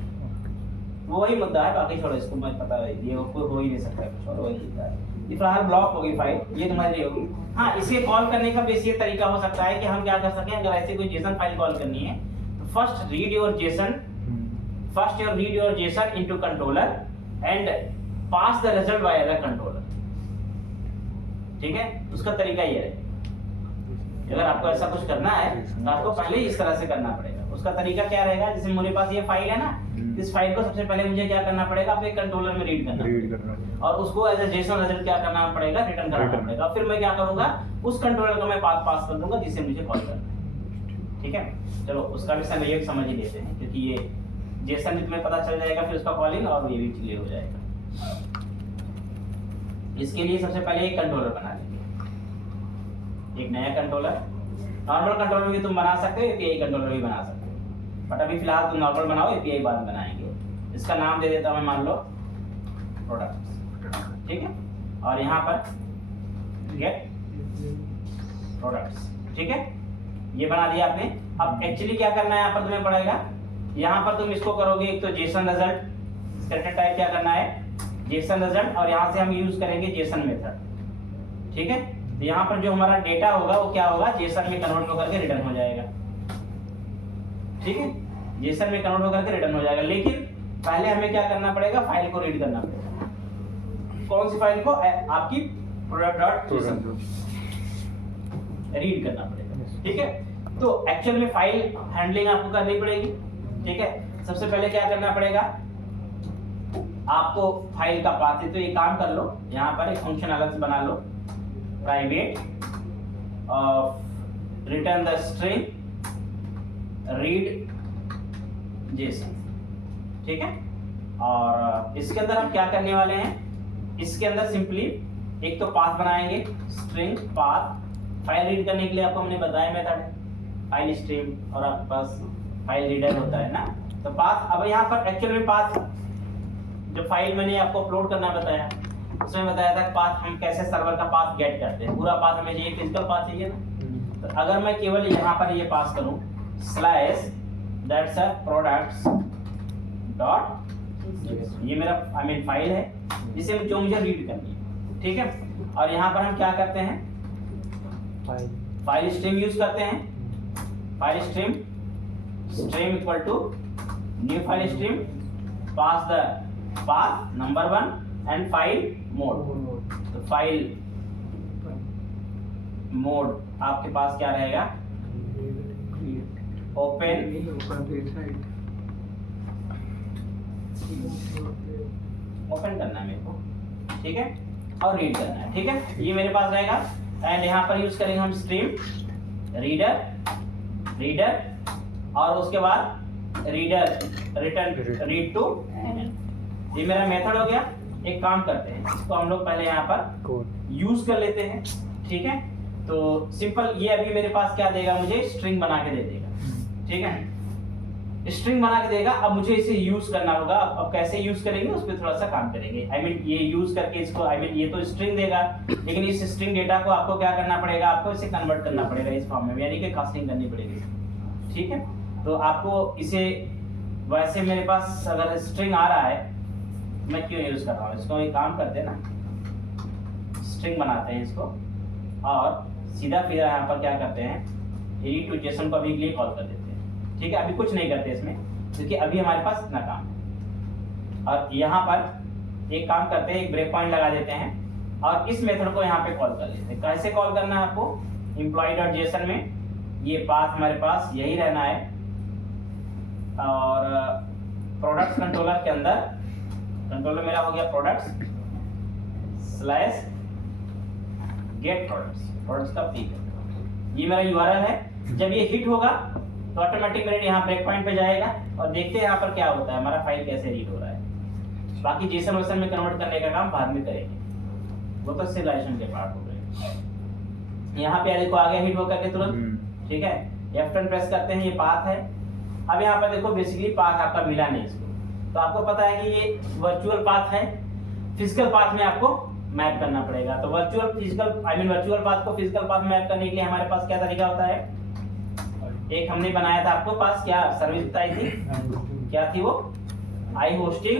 वही मुद्दा है, बाकी छोड़ो इसको, मैं पता है ये कोई हो ही नहीं सकता कुछ और, वही मुद्दा है। ये फिलहाल ब्लॉक होगी फाइल, ये तुम्हारी नहीं होगी। हाँ, इसे कॉल करने का बेसिक तरीका हो सकता है कि हम क्या कर सकें, अगर ऐसी कोई जेसन फाइल कॉल करनी है तो first read your Jason into controller and pass the result by the controller. ठीक है, उसका तरीका ये है। अगर आपको ऐसा कुछ करना है तो आपको पहले इस तरह से करना पड़ेगा। उसका तरीका क्या रहेगा, जैसे मेरे पास ये फाइल है ना, इस फाइल को सबसे पहले मुझे क्या करना पड़ेगा, अपने कंट्रोलर में रीड करना और उसको एज ए जेसन रिजल्ट क्या करना पड़ेगा, रिटर्न करना पड़ेगा। फिर मैं क्या करूंगा, उस कंट्रोलर को मैं पाथ पास कर दूंगा जिसे मुझे कॉल करना है। ठीक है, चलो उसका भी संयोग समझ ही लेते हैं, क्योंकि ये जेसन में तुम्हें पता चल जाएगा, फिर उसका कॉलिंग और ये भी क्लियर हो जाएगा। इसके लिए सबसे पहले एक कंट्रोलर बना लेंगे, एक नया कंट्रोलर। नॉर्मल कंट्रोलर भी तुम बना सकते हो, एपीआई कंट्रोलर भी बना सकते हो, बट अभी फिलहाल तुम नॉर्मल बनाओ, एपीआई बाद में बनाएंगे। इसका नाम दे देता हूं मैं, मान लो प्रोडक्ट्स। ठीक है, और यहाँ पर गेट प्रोडक्ट्स। ठीक है, ये बना दिया आपने। अब एक्चुअली क्या करना है यहाँ पर तुम्हें पड़ेगा, यहाँ पर तुम इसको करोगे एक तो जेसन रिजल्ट, स्केलेटन टाइप क्या करना है, जेसन रिजल्ट, और यहाँ से हम यूज करेंगे जेसन मेथड। ठीक है, तो यहाँ पर जो हमारा डेटा होगा वो क्या होगा, जेसन में कन्वर्ट होकर के रिटर्न हो जाएगा। ठीक है, जेसन में कन्वर्ट होकर के रिटर्न हो जाएगा, लेकिन पहले हमें क्या करना पड़ेगा, फाइल को रीड करना पड़ेगा। कौन सी फाइल को, आपकी product.json रीड करना पड़ेगा। ठीक है, तो एक्चुअल में फाइल हैंडलिंग आपको करनी पड़ेगी। ठीक है, सबसे पहले क्या करना पड़ेगा, आपको फाइल का पाथ है, तो ये काम कर लो, यहाँ पर एक फंक्शन अलग से बना लो, private return the string read JSON. ठीक है, और इसके अंदर हम क्या करने वाले हैं, इसके अंदर सिंपली एक तो पाथ बनाएंगे, स्ट्रिंग पाथ। फाइल रीड करने के लिए आपको हमने बताया मेथड है फाइल स्ट्रीम, और आपके पास फाइल रीडर होता है ना, तो पाथ। अब यहाँ पर एक्चुअल में पाथ, जो फाइल मैंने आपको अपलोड करना बताया, उसमें बताया था पाथ हम कैसे सर्वर का पाथ गेट करते हैं। पूरा पाथ हमें चाहिए, फिजिकल पाथ चाहिए ना, तो अगर मैं केवल यहाँ पर ये पास करूँ slash that's a products dot, ये मेरा फाइल है जिसे जो मुझे रीड करनी है। ठीक है, और यहाँ पर हम क्या करते हैं, फाइल स्ट्रीम यूज करते हैं। File stream equal to new file stream, pass the path number 1 and file mode. तो फाइल मोड आपके पास क्या रहेगा, ओपन करना है मेरे को। ठीक है, और रीड करना है। ठीक है, ये मेरे पास रहेगा, एंड यहाँ पर यूज करेंगे हम स्ट्रीम रीडर, और उसके बाद रीडर रिटर्न रीड टू। ये मेरा मेथड हो गया। एक काम करते हैं, इसको हम लोग पहले यहाँ पर यूज कर लेते हैं। ठीक है, तो सिंपल ये अभी मेरे पास क्या देगा, मुझे स्ट्रिंग बना के दे देगा। ठीक है, स्ट्रिंग बना के देगा। अब मुझे इसे यूज करना होगा। अब कैसे यूज करेंगे उस पर थोड़ा सा काम करेंगे। ये यूज करके इसको ये तो स्ट्रिंग देगा, लेकिन इस स्ट्रिंग डेटा को आपको क्या करना पड़ेगा, आपको इसे कन्वर्ट करना पड़ेगा इस फॉर्म में, यानी कि कास्टिंग करनी पड़ेगी। ठीक है, तो आपको इसे, वैसे मेरे पास अगर स्ट्रिंग आ रहा है, मैं क्यों यूज कर रहा हूँ इसको, एक काम करते हैं ना, स्ट्रिंग बनाते हैं इसको, और सीधा फिर यहाँ पर क्या करते हैं, रीड टू जेसन को अभी के लिए कॉल कर देते हैं। ठीक है, अभी कुछ नहीं करते इसमें, क्योंकि अभी हमारे पास इतना काम है। और यहाँ पर एक काम करते हैं, एक ब्रेक पॉइंट लगा देते हैं, और इस मेथड को यहाँ पे कॉल कर लेते हैं। कैसे कॉल करना है आपको, employee.json में ये पाथ हमारे पास यही रहना है, और प्रोडक्ट्स कंट्रोलर के अंदर, कंट्रोलर मेरा हो गया प्रोडक्ट्स स्लैश गेट प्रोडक्ट्स का पी। ये मेरा यूआरएल है। जब ये हिट होगा तो ऑटोमेटिक मेरे यहाँ ब्रेक पॉइंट पे जाएगा, और देखते हैं यहाँ पर क्या होता है, हमारा फाइल कैसे रीड हो रहा है। बाकी जेसन वेसन में कन्वर्ट करने का काम बाद में करेंगे, वो तो सिमुलेशन के पार्ट हो गए। यहाँ पे देखो आ गया हिट होकर के तुरंत। ठीक है, F10 प्रेस करते हैं, ये पाथ है। अब यहाँ पर देखो बेसिकली पाथ आपका मिला नहीं इसको, तो आपको पता है कि ये वर्चुअल पाथ है, फिजिकल पाथ में आपको मैप करना पड़ेगा। तो वर्चुअल पाथ को फिजिकल पाथ में मैप करने के लिए हमारे पास क्या तरीका होता है, एक हमने बनाया था आपको पास, क्या सर्विस बताई थी, क्या थी वो, आई होस्टिंग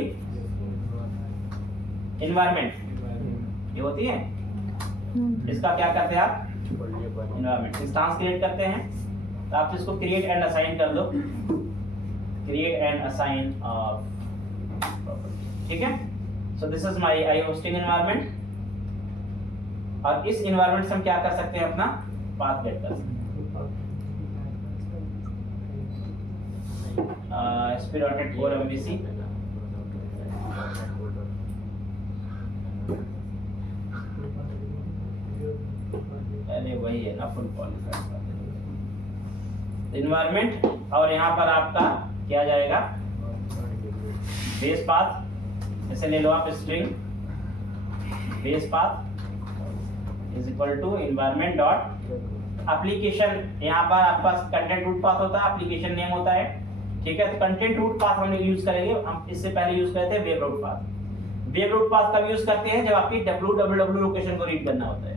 इन्वायरमेंट, ये होती है, इसका क्या करते हैं आप, इन्वायरमेंट इंस्टेंस क्रिएट करते हैं। तो आप इसको क्रिएट एंड असाइन कर दो, क्रिएट एंड असाइन, ठीक है। So this is my I hosting environment, और इस इन्वायरमेंट से हम क्या कर सकते हैं, अपना पाथ गेट कर सकते हैं। SP.NET Core MVC, अरे वही है ना, फुल क्वालिफाइड इन्वायरमेंट, और यहाँ पर आपका क्या जाएगा, बेस पाथ, जैसे ले लो आप string base path is equal to environment dot application, यहाँ पर आपके पास कंटेंट रूट पाथ होता है, एप्लीकेशन नेम होता है, ठीक है। तो कंटेंट रूट पाथ हम यूज करेंगे, हम इससे पहले यूज करते हैं web root path. Web root path कब यूज करते हैं, जब आपकी www लोकेशन को रीड करना होता है,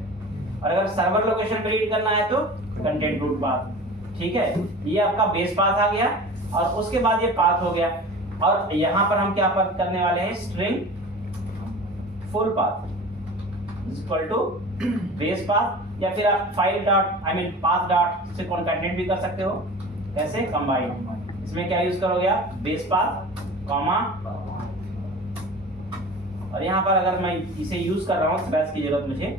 और अगर सर्वर लोकेशन को रीड करना है तो कंटेंट रूट पाथ, ठीक है। ये आपका बेस पाथ आ गया, और उसके बाद ये पाथ हो गया, और यहाँ पर हम क्या करने वाले हैं, string full path is equal to base path, या फिर आप फाइल डॉट पाथ डॉट से कंटेंट भी कर सकते हो, कैसे, कंबाइन। इसमें क्या यूज करोगे आप, बेस पाथ कॉमा, और यहाँ पर अगर मैं इसे यूज कर रहा हूँ स्लैश की जरूरत मुझे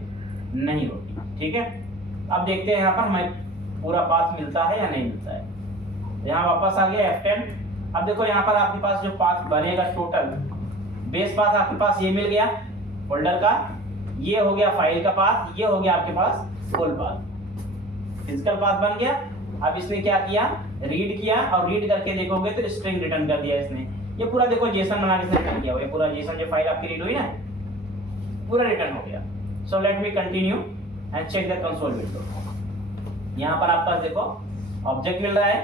नहीं होगी, ठीक है। अब देखते हैं यहाँ पर हमें पूरा पाथ मिलता है या नहीं मिलता है। यहाँ वापस आ गया F10। अब देखो यहाँ पर आपके पास जो पाथ बनेगा टोटल, बेस पाथ आपके पास ये मिल गया फोल्डर का, ये हो गया फाइल का पाथ, ये हो गया आपके पास फुल पाथ, फिजिकल पाथ बन गया। अब इसने क्या किया, रीड किया, और रीड करके देखोगे तो स्ट्रिंग रिटर्न कर दिया इसने। ये पूरा देखो जेसन बना के रिटर्न किया, ये पूरा जेसन जो फाइल आपकी रीड हुई ना, पूरा रिटर्न हो गया। So let me continue and check the console window. यहाँ पर आपका देखो ऑब्जेक्ट मिल रहा है,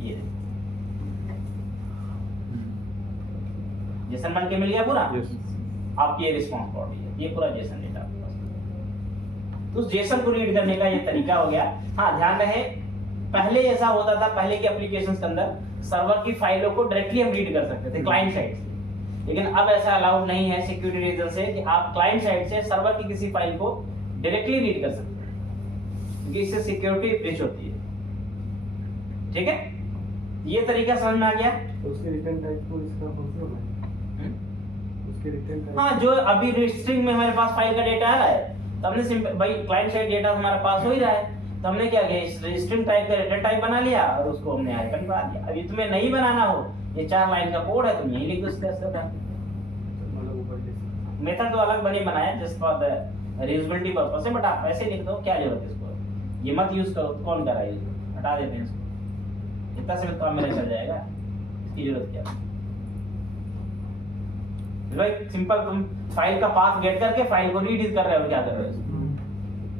ये जेसन बन के मिल गया पूरा, आपकी ये रिस्पॉन्स बॉडी है, ये पूरा जेसन डेटा आपके पास। तो जेसन को रीड करने का ये तरीका हो गया। हाँ, ध्यान रहे पहले ऐसा होता था, पहले के एप्लीकेशंस के अंदर सर्वर की फाइलों को डायरेक्टली हम रीड कर सकते थे क्लाइंट साइड से, लेकिन अब ऐसा अलाउड नहीं है सिक्योरिटी रीजन से कि आप क्लाइंट साइड से सर्वर की किसी फाइल को डायरेक्टली रीड कर सकते हैं, क्योंकि इससे सिक्योरिटी ब्रीच होती है, ठीक है। ये तरीका समझ में आ गया। तो उसके रिटर्न टाइप को इसका फंक्शन है, उसके रिटर्न टाइप, हाँ, जो अभी स्ट्रिंग में हमारे पास फाइल का डेटा आ रहा है, तो हमने सिंपल भाई क्लाइंट साइड डेटा हमारे पास हो ही रहा है, तो हमने क्या किया, स्ट्रिंग टाइप का रिटर्न टाइप बना लिया और उसको हमने आइकन बना दिया। अभी तुम्हें नहीं बनाना हो, ये 4 लाइन का कोड है, तुम यही लिख दो इसके अंदर। मेथड तो अलग बने बनाया just for the reusability purpose है, बट आप ऐसे लिख दो, क्या जरूरत है इसको, ये मत यूज करो, कौन कर रहा है, हटा देते हैं इसको, इतना से काम मेरा चल जाएगा, इसकी जरूरत क्या है भाई। सिंपल तुम फाइल का पाथ गेट करके फाइल को रीड कर रहे हो, क्या कर रहे हो,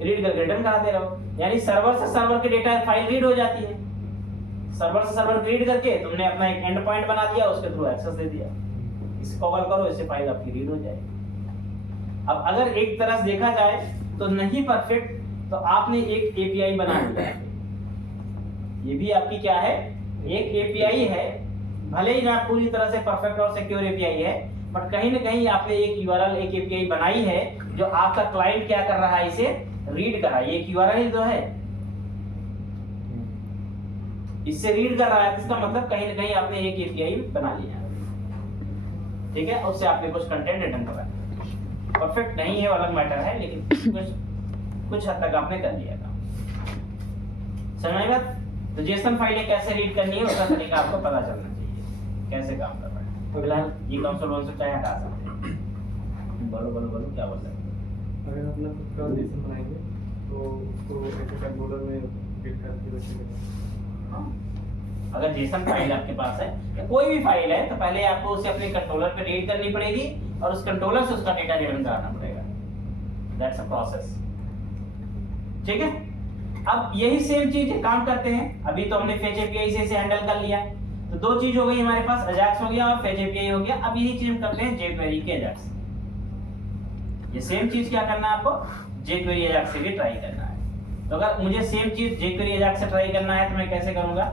रीड करके रिटर्न कराते रहो, यानी सर्वर से सर्वर के डेटा फाइल रीड हो जाती है, सर्वर से सर्वर रीड करके तुमने अपना एक एंड पॉइंट बना दिया, उसके थ्रू एक्सेस दे दिया, इसको कॉल करो, इससे फाइल आपकी रीड हो जाएगी। अब अगर एक तरह से देखा जाए तो नहीं परफेक्ट, तो आपने एक एपीआई बना लिया है, ये भी आपकी क्या है, एक एपीआई है, भले ही ना पूरी तरह से परफेक्ट और सिक्योर एपीआई है, बट कहीं ना कहीं आपने एक यूआरएल, एक एपीआई बनाई है जो आपका क्लाइंट क्या कर रहा है, इसे रीड कर रहा है। ये एक यूआरएल तो है, इससे रीड कर रहा है, इसका मतलब कहीं ना कहीं आपने एक एपीआई बना लिया है, ठीक है, उससे आपने कुछ कंटेंट रिटर्न कर रहा है। परफेक्ट नहीं है वो अलग मैटर है, लेकिन कुछ हद तक आपने कर लिया था, समझ में बात। तो जेसन फाइलें कैसे रीड करनी है उसका तरीका आपको पता चलना चाहिए, कैसे काम कर रहा है। तो फिलहाल ये कंसोल वन से चाहे हटा सकते हैं। बोलो बोलो बोलो, क्या बोल रहे हैं। अगर अपना खुद का जेसन बनाएंगे तो उसको ऐसे कंट्रोलर में फिट करके रखेंगे। अगर जेसन फाइल आपके पास है या कोई भी फाइल है, तो पहले आपको उसे अपने कंट्रोलर पे रीड करनी पड़ेगी और उस कंट्रोलर से उसका डेटा रिटर्न कराना पड़ेगा। दैट्स अ प्रोसेस, ठीक है। अब यही सेम चीज काम करते हैं। अभी तो हमने फेच एपीआई से इसे हैंडल कर लिया, तो 2 चीज हो गई हमारे पास, अजाक्स हो गया और फेच एपीआई हो गया। अब यही चीज हम करते हैं jQuery के अजाक्स। ये सेम चीज क्या करना है आपको, jQuery अजाक्स से भी ट्राई करना है। तो अगर मुझे सेम चीज jQuery अजाक्स से ट्राई करना है तो मैं कैसे करूंगा,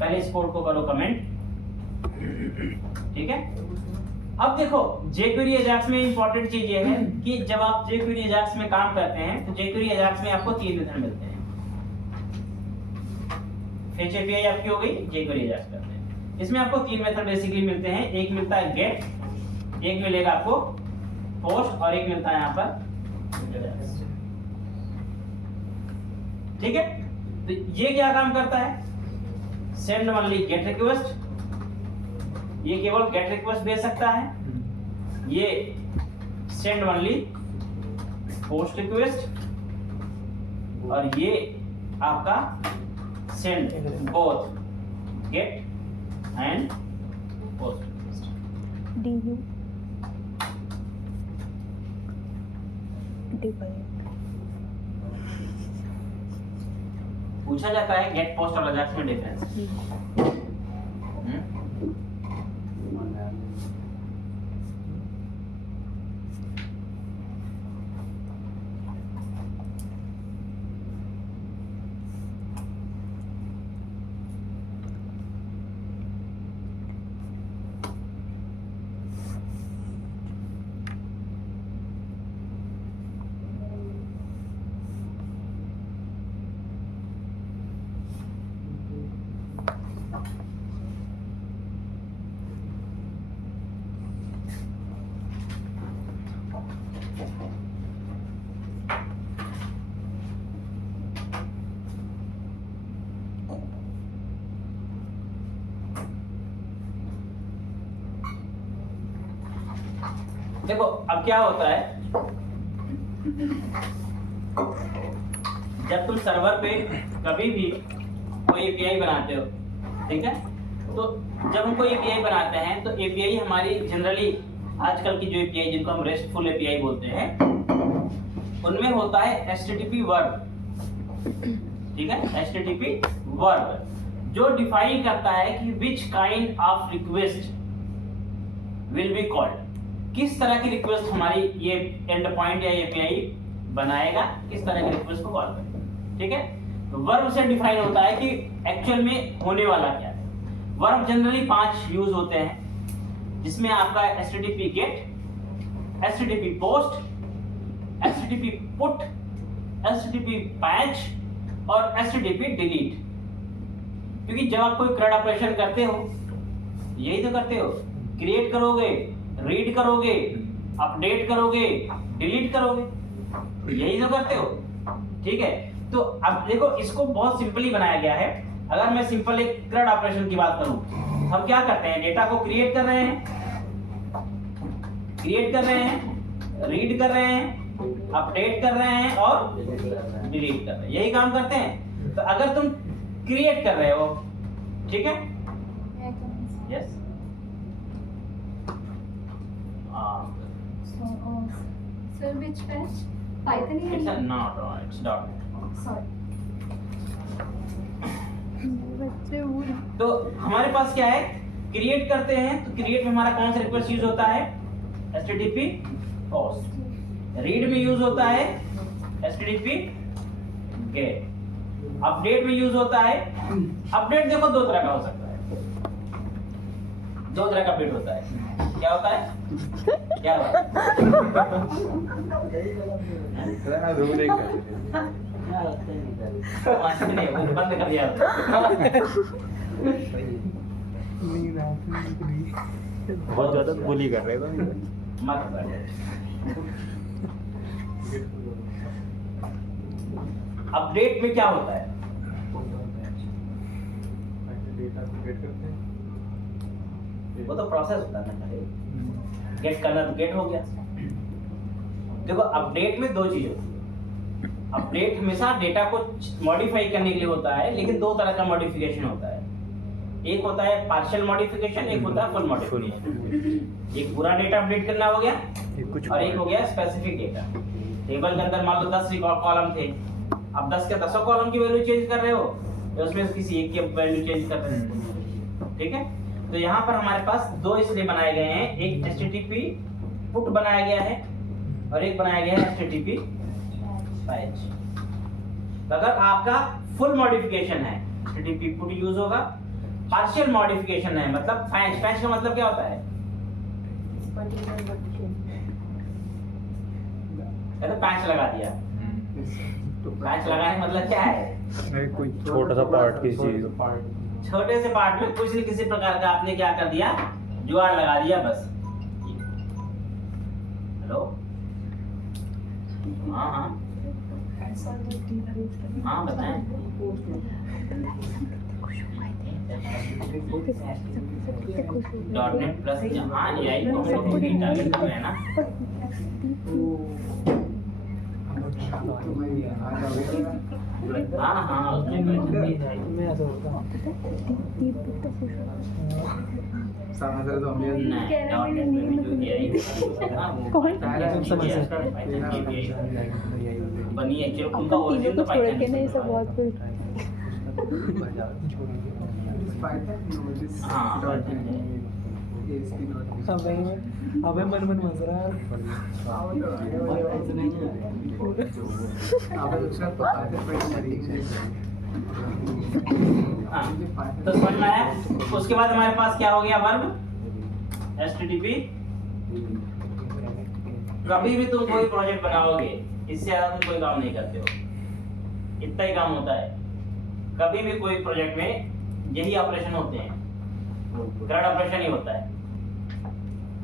पहले इस कोड को करो कमेंट, ठीक है। अब देखो jQuery Ajax में इंपॉर्टेंट चीज ये है कि जब आप jQuery Ajax में काम करते हैं तो jQuery Ajax में आपको 3 मेथड मिलते हैं। Fetch API आपकी हो गई, jQuery Ajax करते हैं। इसमें आपको 3 मेथड बेसिकली मिलते हैं। एक मिलता है get, एक मिलेगा आपको post और एक मिलता है यहाँ पर Ajax। ठीक है, तो ये क्या काम करता है? Send only get request, ये केवल गेट रिक्वेस्ट भेज सकता है। ये सेंड ओनली पोस्ट रिक्वेस्ट, और ये आपका send both get and post request. DU divide पूछा जाता है गेट पोस्ट और अजाक्स में डिफरेंस। देखो अब क्या होता है, जब तुम सर्वर पे कभी भी कोई एपीआई बनाते हो, ठीक है, तो जब हम कोई एपीआई बनाते हैं तो एपीआई हमारी जनरली आजकल की जो एपीआई जिनको हम रेस्टफुल एपीआई बोलते हैं, उनमें होता है एचटीटीपी वर्ब, ठीक है, एचटीटीपी वर्ब जो डिफाइन करता है कि which kind of request will be called, किस तरह की रिक्वेस्ट हमारी ये एंड पॉइंट या एपीआई बनाएगा, किस तरह की रिक्वेस्ट को कॉल करेगा, ठीक है। तो वर्ब से डिफाइन होता है कि एक्चुअल में होने वाला क्या है। वर्ब जनरली 5 यूज होते हैं, जिसमें आपका http get, http post, http put, http patch और http delete। क्योंकि जब आप कोई CRUD ऑपरेशन करते हो, यही तो करते हो, क्रिएट करोगे, रीड करोगे, अपडेट करोगे, डिलीट करोगे, यही तो करते हो, ठीक है। तो अब देखो इसको बहुत सिंपली बनाया गया है। अगर मैं सिंपल एक CRUD ऑपरेशन की बात करूं, हम क्या करते हैं, डेटा को क्रिएट कर रहे हैं, रीड कर रहे हैं, अपडेट कर रहे हैं और डिलीट कर रहे हैं, यही काम करते हैं। तो अगर तुम क्रिएट कर रहे हो, ठीक है, yes, Sir, which patch? Python it's या a not it's .NET। sorry. बच्चे वो तो हमारे पास क्या है, क्रिएट करते हैं, तो क्रिएट में हमारा कौन सा रिक्वेस्ट यूज होता है, http post। रीड में यूज होता है http get। अपडेट में यूज होता है, अपडेट देखो 2 तरह का हो सकता है, 2 तरह का अपडेट होता है। क्या होता है, क्या होता है, बंद कर दिया बहुत ज्यादा बुली कर रहे हो मत कर। अपडेट में क्या होता है, वो तो प्रोसेस होता है ना, गेट करना तो गेट हो गया। देखो अपडेट में 2 चीज होती है, अपडेट हमेशा डेटा को मॉडिफाई करने के लिए होता है, लेकिन 2 तरह का मॉडिफिकेशन होता है, एक होता है पार्शियल मॉडिफिकेशन, एक होता है फुल मॉडिफिकेशन। एक पूरा डेटा अपडेट करना हो गया और एक हो गया स्पेसिफिक डेटा। टेबल के अंदर मान लो 10 रिकॉर्ड कॉलम थे, अब 10 के 10 कॉलम की वैल्यू चेंज कर रहे हो, तो उसमें से किसी एक की वैल्यू चेंज कर रहे हो, ठीक है। तो यहाँ पर हमारे पास 2 इसलिए बनाए गए हैं, एक http put बनाया गया है और एक बनाया गया है http patch। अगर आपका फुल मॉडिफिकेशन है http put यूज होगा, पार्शियल मॉडिफिकेशन है, मतलब पैच। पैच का मतलब क्या होता है? तो पैच लगा दिया। पैच लगाने मतलब क्या है? कोई छोटा सा पार्ट की चीज। छोटे से पार्ट में कुछ न किसी प्रकार का आपने क्या कर दिया, जुगाड़ लगा दिया बस। हेलो, हाँ हाँ हाँ बताएं। .NET प्लस हाँ AI को हम लोग भी टारगेट कर रहे हैं ना। हाँ हाँ बनी एक्चुअली उनका ओरिजिन तो पाइथन के नहीं सब बहुत कुछ अबे मन मन मज रहा है। तो समझ में आया। उसके बाद हमारे पास क्या हो गया, वर्ब HTTP। कभी भी तुम कोई प्रोजेक्ट बनाओगे, इससे ज्यादा तुम कोई काम नहीं करते हो, इतना ही काम होता है। कभी भी कोई प्रोजेक्ट में यही ऑपरेशन होते हैं, थर्ड ऑपरेशन ही होता है।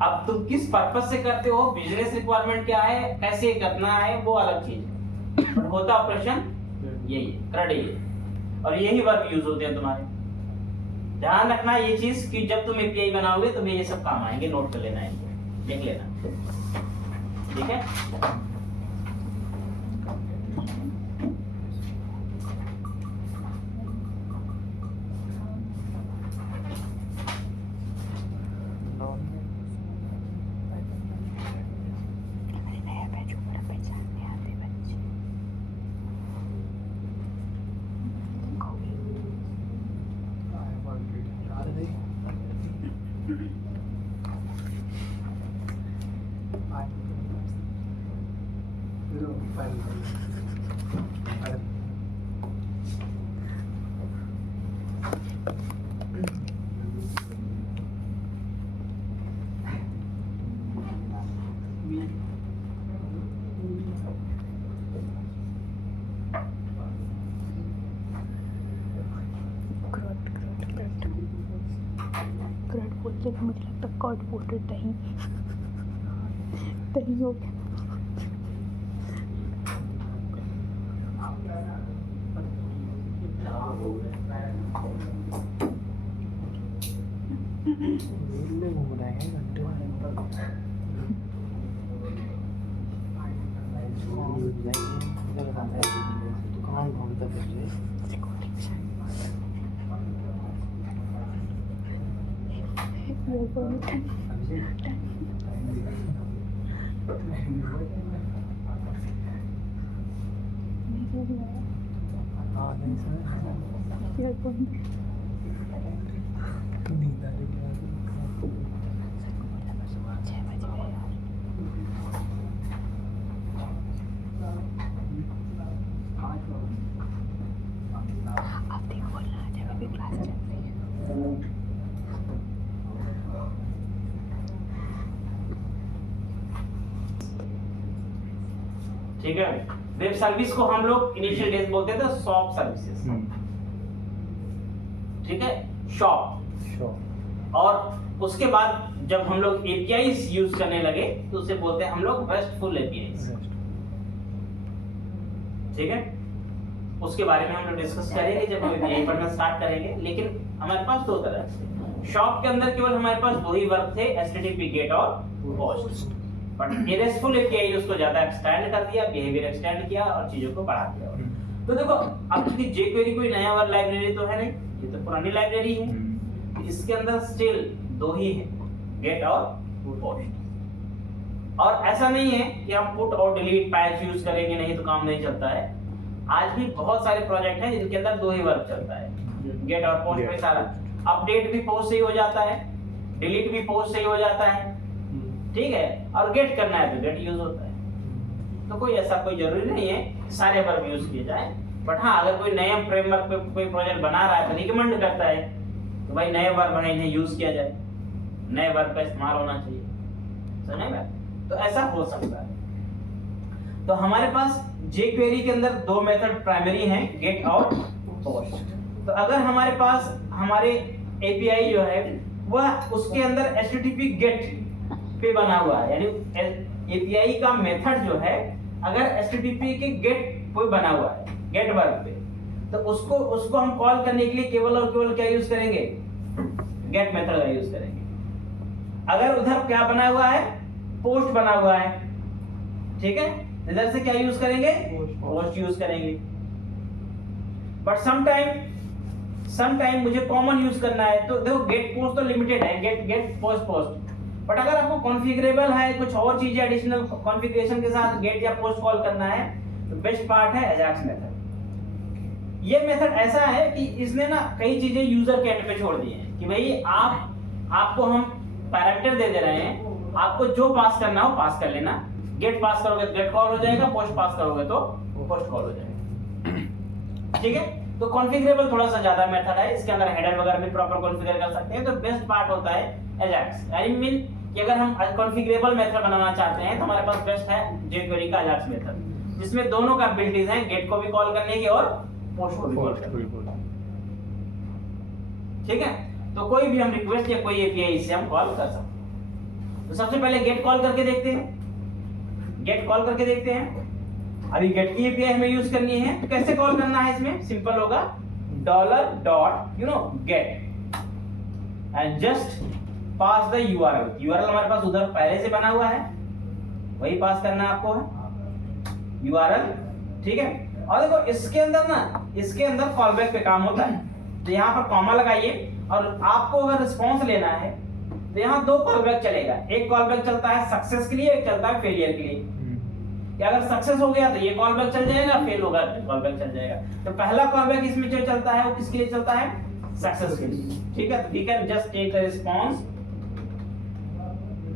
अब तुम किस पर्पस से करते हो, बिजनेस रिक्वायरमेंट क्या है, कैसे करना है, वो अलग चीज है, बट होता ऑपरेशन यही है, थर्ड ही है, और यही वर्ब यूज होते हैं तुम्हारे। ध्यान रखना ये चीज कि जब तुम API बनाओगे तुम्हें ये सब काम आएंगे, नोट कर लेना है, देख लेना, ठीक है। बोलते थे, मुझे लगता कॉड बोलते दही दही हो गया। आप देखो बोलना जब भी क्लास चल रही है। ठीक है। वेब सर्विस को हम लोग इनिशियल डेज बोलते थे शॉप सर्विसेज, ठीक है, शॉप। और उसके बाद जब हम लोग APIs यूज करने लगे तो उसे बोलते हैं हम लोग रेस्टफुल APIs, ठीक है। उसके बारे में हम लोग डिस्कस करेंगे जब हम API पढ़ना स्टार्ट करेंगे। लेकिन हमारे पास दो तरह से, शॉप के अंदर केवल हमारे पास दो ही वर्ब थे, HTTP गेट और पोस्ट। बट रेस्टफुल API उसको ज्यादा एक्सटेंड कर दिया, बिहेवियर एक्सटेंड किया और चीजों को बढ़ा दिया। तो देखो अब क्योंकि jQuery कोई नया वर्ब लाइब्रेरी तो है नहीं, ये तो पुरानी लाइब्रेरी है, तो इसके अंदर स्टिल दो ही है, गेट और पोस्ट। और ऐसा नहीं है कि हम पुट और डिलीट पैच यूज करेंगे नहीं तो काम नहीं चलता है। आज भी बहुत सारे प्रोजेक्ट हैं जिनके अंदर दो ही वर्ब चलता है, गेट और पोस्ट में सारा। अपडेट भी पोस्ट से ही हो जाता है, डिलीट भी पोस्ट से ही हो जाता है, ठीक है, और गेट करना है तो गेट यूज होता है। तो कोई ऐसा कोई जरूरी नहीं है सारे वर्ब यूज किए जाए। बट हाँ, अगर कोई नया फ्रेमवर्क पे कोई प्रोजेक्ट बना रहा है तो रिकमेंड करता है, तो तो भाई नए वर्ब है, इन्हें यूज किया जाए, नए वर्ब का इस्तेमाल होना चाहिए, समझेगा? तो ऐसा हो सकता है। तो हमारे पास jQuery के अंदर दो मेथड प्राइमरी हैं, गेट और पोस्ट। तो अगर हमारे पास हमारे API जो है वह उसके अंदर HTTP गेट पे बना हुआ है, यानी API का मेथड जो है अगर HTTP के गेट पे बना हुआ है, गेट वर्ब पे, तो उसको हम कॉल करने के लिए केवल और केवल क्या यूज करेंगे? गेट मेथड का यूज करेंगे। अगर उधर क्या बना हुआ है? पोस्ट बना हुआ है, ठीक है, इधर से क्या यूज करेंगे? पोस्ट यूज करेंगे। बट समटाइम मुझे कॉमन यूज करना है, तो देखो गेट पोस्ट तो लिमिटेड है, गेट पोस्ट। बट अगर आपको कॉन्फ़िगरेबल है, कुछ और चीजें एडिशनल कॉन्फ़िगरेशन के साथ गेट या पोस्ट कॉल करना है, तो बेस्ट पार्ट है अजाक्स मेथड। ये मेथड ऐसा है कि इसने ना कई चीजें यूजर के एंड पे छोड़ दी हैं कि भाई आपको हम पैरामीटर दे रहे हैं, आपको जो पास करना हो पास कर लेना। गेट पास करोगे तो गेट कॉल हो जाएगा, पोस्ट पास करोगे तो पोस्ट कॉल हो जाएगा, ठीक है। तो कॉन्फ़िगरेबल थोड़ा सा ज्यादा मेथड है, इसके अंदर हेडर वगैरह भी प्रॉपर कॉन्फ़िगर कर सकते हैं। तो बेस्ट पार्ट होता है अजाक्स। आई मीन कि अगर हम कॉन्फ़िगरेबल मेथड बनाना चाहते हैं तो हमारे पास बेस्ट है jQuery का अजाक्स मेथड, जिसमें दोनों का एबिलिटीज हैं, गेट को भी कॉल करने की और पोस्ट को भी कॉल करने की, ठीक है। तो कोई भी हम रिक्वेस्ट या कोई API इससे हम कॉल कर सकते हैं। तो सबसे पहले गेट कॉल करके देखते हैं, अभी गेट की API हमें यूज करनी है, तो कैसे कॉल करना है? इसमें सिंपल होगा $.get and just pass the URL हमारे पास उधर पहले से बना हुआ है, वही पास करना है आपको है URL, ठीक है। और देखो इसके अंदर कॉलबैक पे काम होता है, तो यहाँ पर कॉमा लगाइए, और आपको अगर रिस्पॉन्स लेना है तो यहाँ दो कॉलबैक चलेगा, एक कॉलबैक चलता है सक्सेस के लिए, एक चलता है फेलियर के लिए। या अगर सक्सेस हो गया तो ये कॉलबैक चल जाएगा, फेल होगा तो कॉलबैक चल जाएगा। तो पहला कॉलबैक इसमें जो चलता है वो किसके लिए चलता है? सक्सेस के लिए, ठीक है। तो we can just take the response,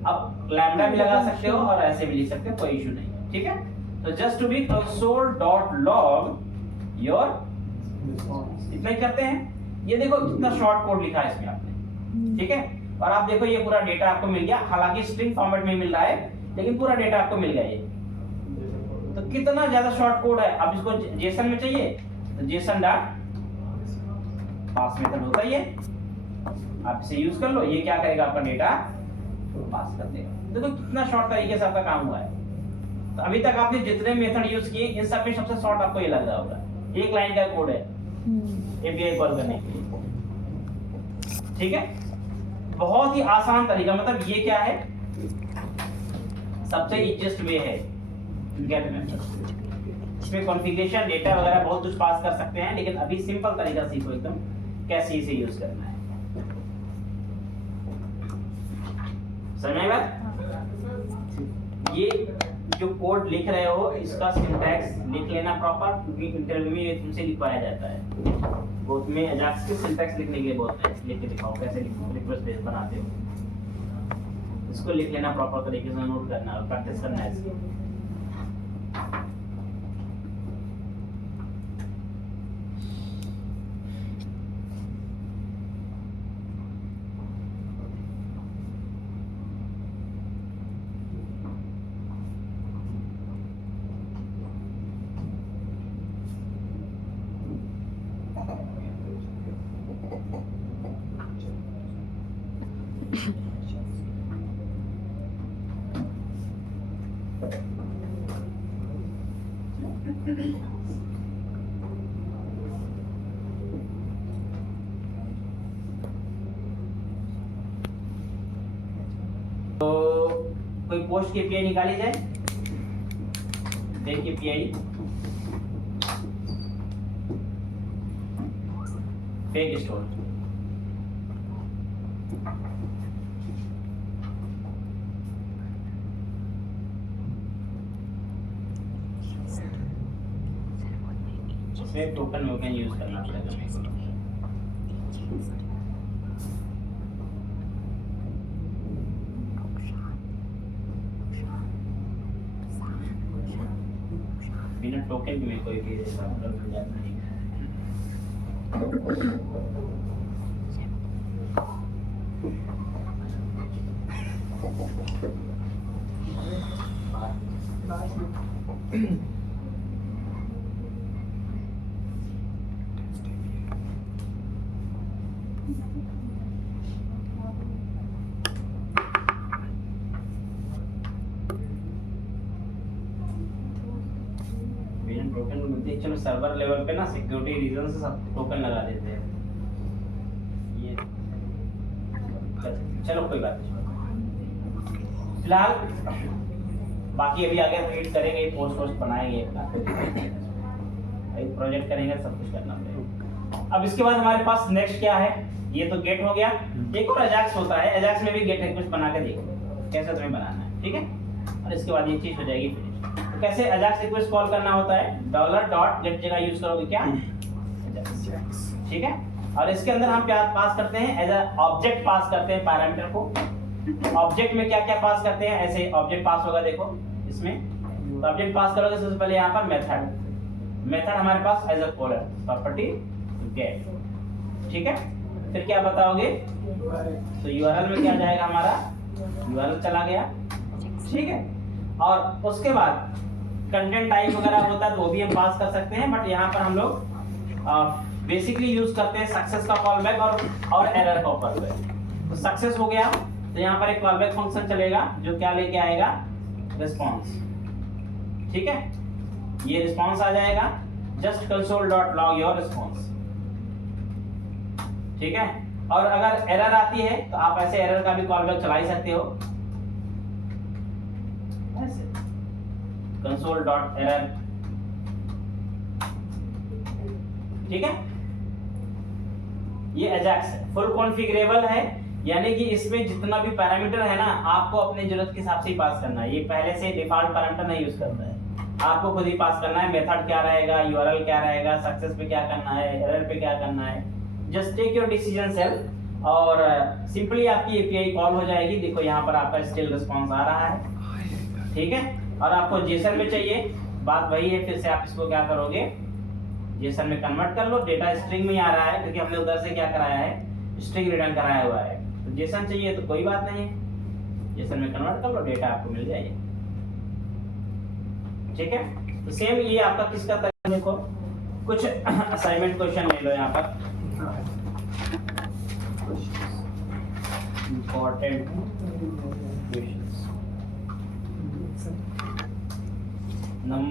अब लैम्डा भी लगा सकते हो और ऐसे भी लिख सकते हो, कोई इशू नहीं, ठीक है। तो just to be console.log your, इतना ही करते हैं। ये देखो कितना शॉर्ट कोड लिखा है इसमें आपने, ठीक है। और आप देखो ये पूरा डेटा आपको मिल गया, हालांकि स्ट्रिंग फॉर्मेट में मिल रहा है, लेकिन पूरा डेटा आपको मिल गया ये। तो कितना ज्यादा शॉर्ट कोड है। अब इसको जेसन में चाहिए तो जेसन डॉट पास मेथड होता ही है, आप इसे यूज कर लो। ये क्या करेगा? आपका डेटा पास कर देगा। देखो कितना शॉर्ट तरीके से आपका काम हुआ है। तो अभी तक आपने जितने मेथड यूज किए इन सब में सबसे शॉर्ट आपको ये लग रहा होगा, एक लाइन का कोड है API कॉल करने के लिए, ठीक है। बहुत ही आसान तरीका, मतलब ये क्या है, सबसे इजीएस्ट वे है गेट मेथड। इसमें कॉन्फ़िगरेशन, डेटा वगैरह बहुत कुछ पास कर सकते हैं, लेकिन अभी सिंपल तरीका सीखो एकदम कैसे इसे यूज करना है। समझ में बात? ये जो कोड लिख रहे हो इसका सिंटैक्स लिख लेना प्रॉपर, क्योंकि इंटरव्यू में तुमसे लिखवाया जाता है। बहुत में अजाक्स के सिंटैक्स लिखने के लिए बोलते हैं, लिख के दिखाओ कैसे लिखो, रिक्वेस्ट पेज बनाते हो, इसको लिख लेना प्रॉपर तरीके से, नोट करना और प्रैक्टिस करना है इसकी। तो कोई पोस्ट की API निकाली जाए, देख API फेक स्टोर, इसमें टोकन वोकन यूज करना पड़ेगा। बिना टोकन भी कोई भी ऐसा मतलब मिल जाता नहीं। टोकन मिलते हैं, चलो सर्वर लेवल पे ना सिक्योरिटी रीजन से सब टोकन लगा देते हैं ये, चलो कोई बात नहीं। फिलहाल बाकी अभी आगे रीड करेंगे, पोस्ट बनाएंगे, प्रोजेक्ट करेंगे, सब कुछ करना पड़ेगा। अब इसके बाद हमारे पास नेक्स्ट क्या है, ये तो गेट हो गया। एक और अजाक्स होता है, अजाक्स में भी गेट रिक्वेस्ट बना के देखो कैसे तुम्हें बनाना है, ठीक है। और इसके बाद ये चीज हो जाएगी फिनिश। तो कैसे अजाक्स रिक्वेस्ट कॉल करना होता है, $.get जगह यूज करोगे क्या, अजाक्स, ठीक है। और इसके अंदर हम क्या पास करते हैं, एज अ ऑब्जेक्ट पास करते हैं पैरामीटर को। ऑब्जेक्ट में क्या क्या पास करते हैं, ऐसे ऑब्जेक्ट पास होगा, देखो इसमें तो ऑब्जेक्ट पास करोगे सबसे पहले यहाँ पर मेथड हमारे पास as a caller property get, ठीक है। फिर क्या बताओगे, तो यूआरएल में क्या जाएगा हमारा, यूआरएल चला गया, ठीक है। और उसके बाद कंटेंट टाइप वगैरह होता है तो वो भी हम पास कर सकते हैं, बट यहाँ पर हम लोग बेसिकली यूज करते हैं सक्सेस का कॉल बैक और एरर का कॉल बैक। तो सक्सेस हो गया तो यहाँ पर एक कॉल बैक फंक्शन चलेगा जो क्या लेके आएगा, रिस्पॉन्स, ठीक है। ये रिस्पॉन्स आ जाएगा, जस्ट console.log योर रिस्पॉन्स, ठीक है। और अगर एरर आती है तो आप ऐसे एरर का भी कॉल बैक चला ही सकते हो, ऐसे console.error, ठीक है। ये अजाक्स है, फुल कॉन्फ़िगरेबल है, यानी कि इसमें जितना भी पैरामीटर है ना आपको अपनी जरूरत के हिसाब से ही पास करना है। ये पहले से डिफॉल्ट पैरामीटर नहीं यूज करता है, आपको खुद ही पास करना है। मेथड क्या रहेगा, यूआरएल क्या रहेगा, सक्सेस पे क्या करना है, एरर पे क्या करना है, just take your decision self और सिंपली आपकी एपीआई कॉल हो जाएगी। देखो यहाँ पर आपका स्टिल रिस्पांस आ रहा है, ठीक है। और आपको जेसन में चाहिए, बात वही है, फिर से आप इसको क्या करोगे, जेसन में कन्वर्ट कर लो। डेटा स्ट्रिंग में आ रहा है क्योंकि हमने उधर से क्या कराया है, स्ट्रिंग रिटर्न कराया हुआ है। तो जेसन चाहिए तो कोई बात नहीं है, जेसन में कन्वर्ट कर लो, डेटा आपको मिल जाएगा, ठीक है। तो सेम ये आपका किसका तरीका, देखो कुछ असाइनमेंट क्वेश्चन ले लो यहाँ पर, इंपॉर्टेंट क्वेश्चंस नंबर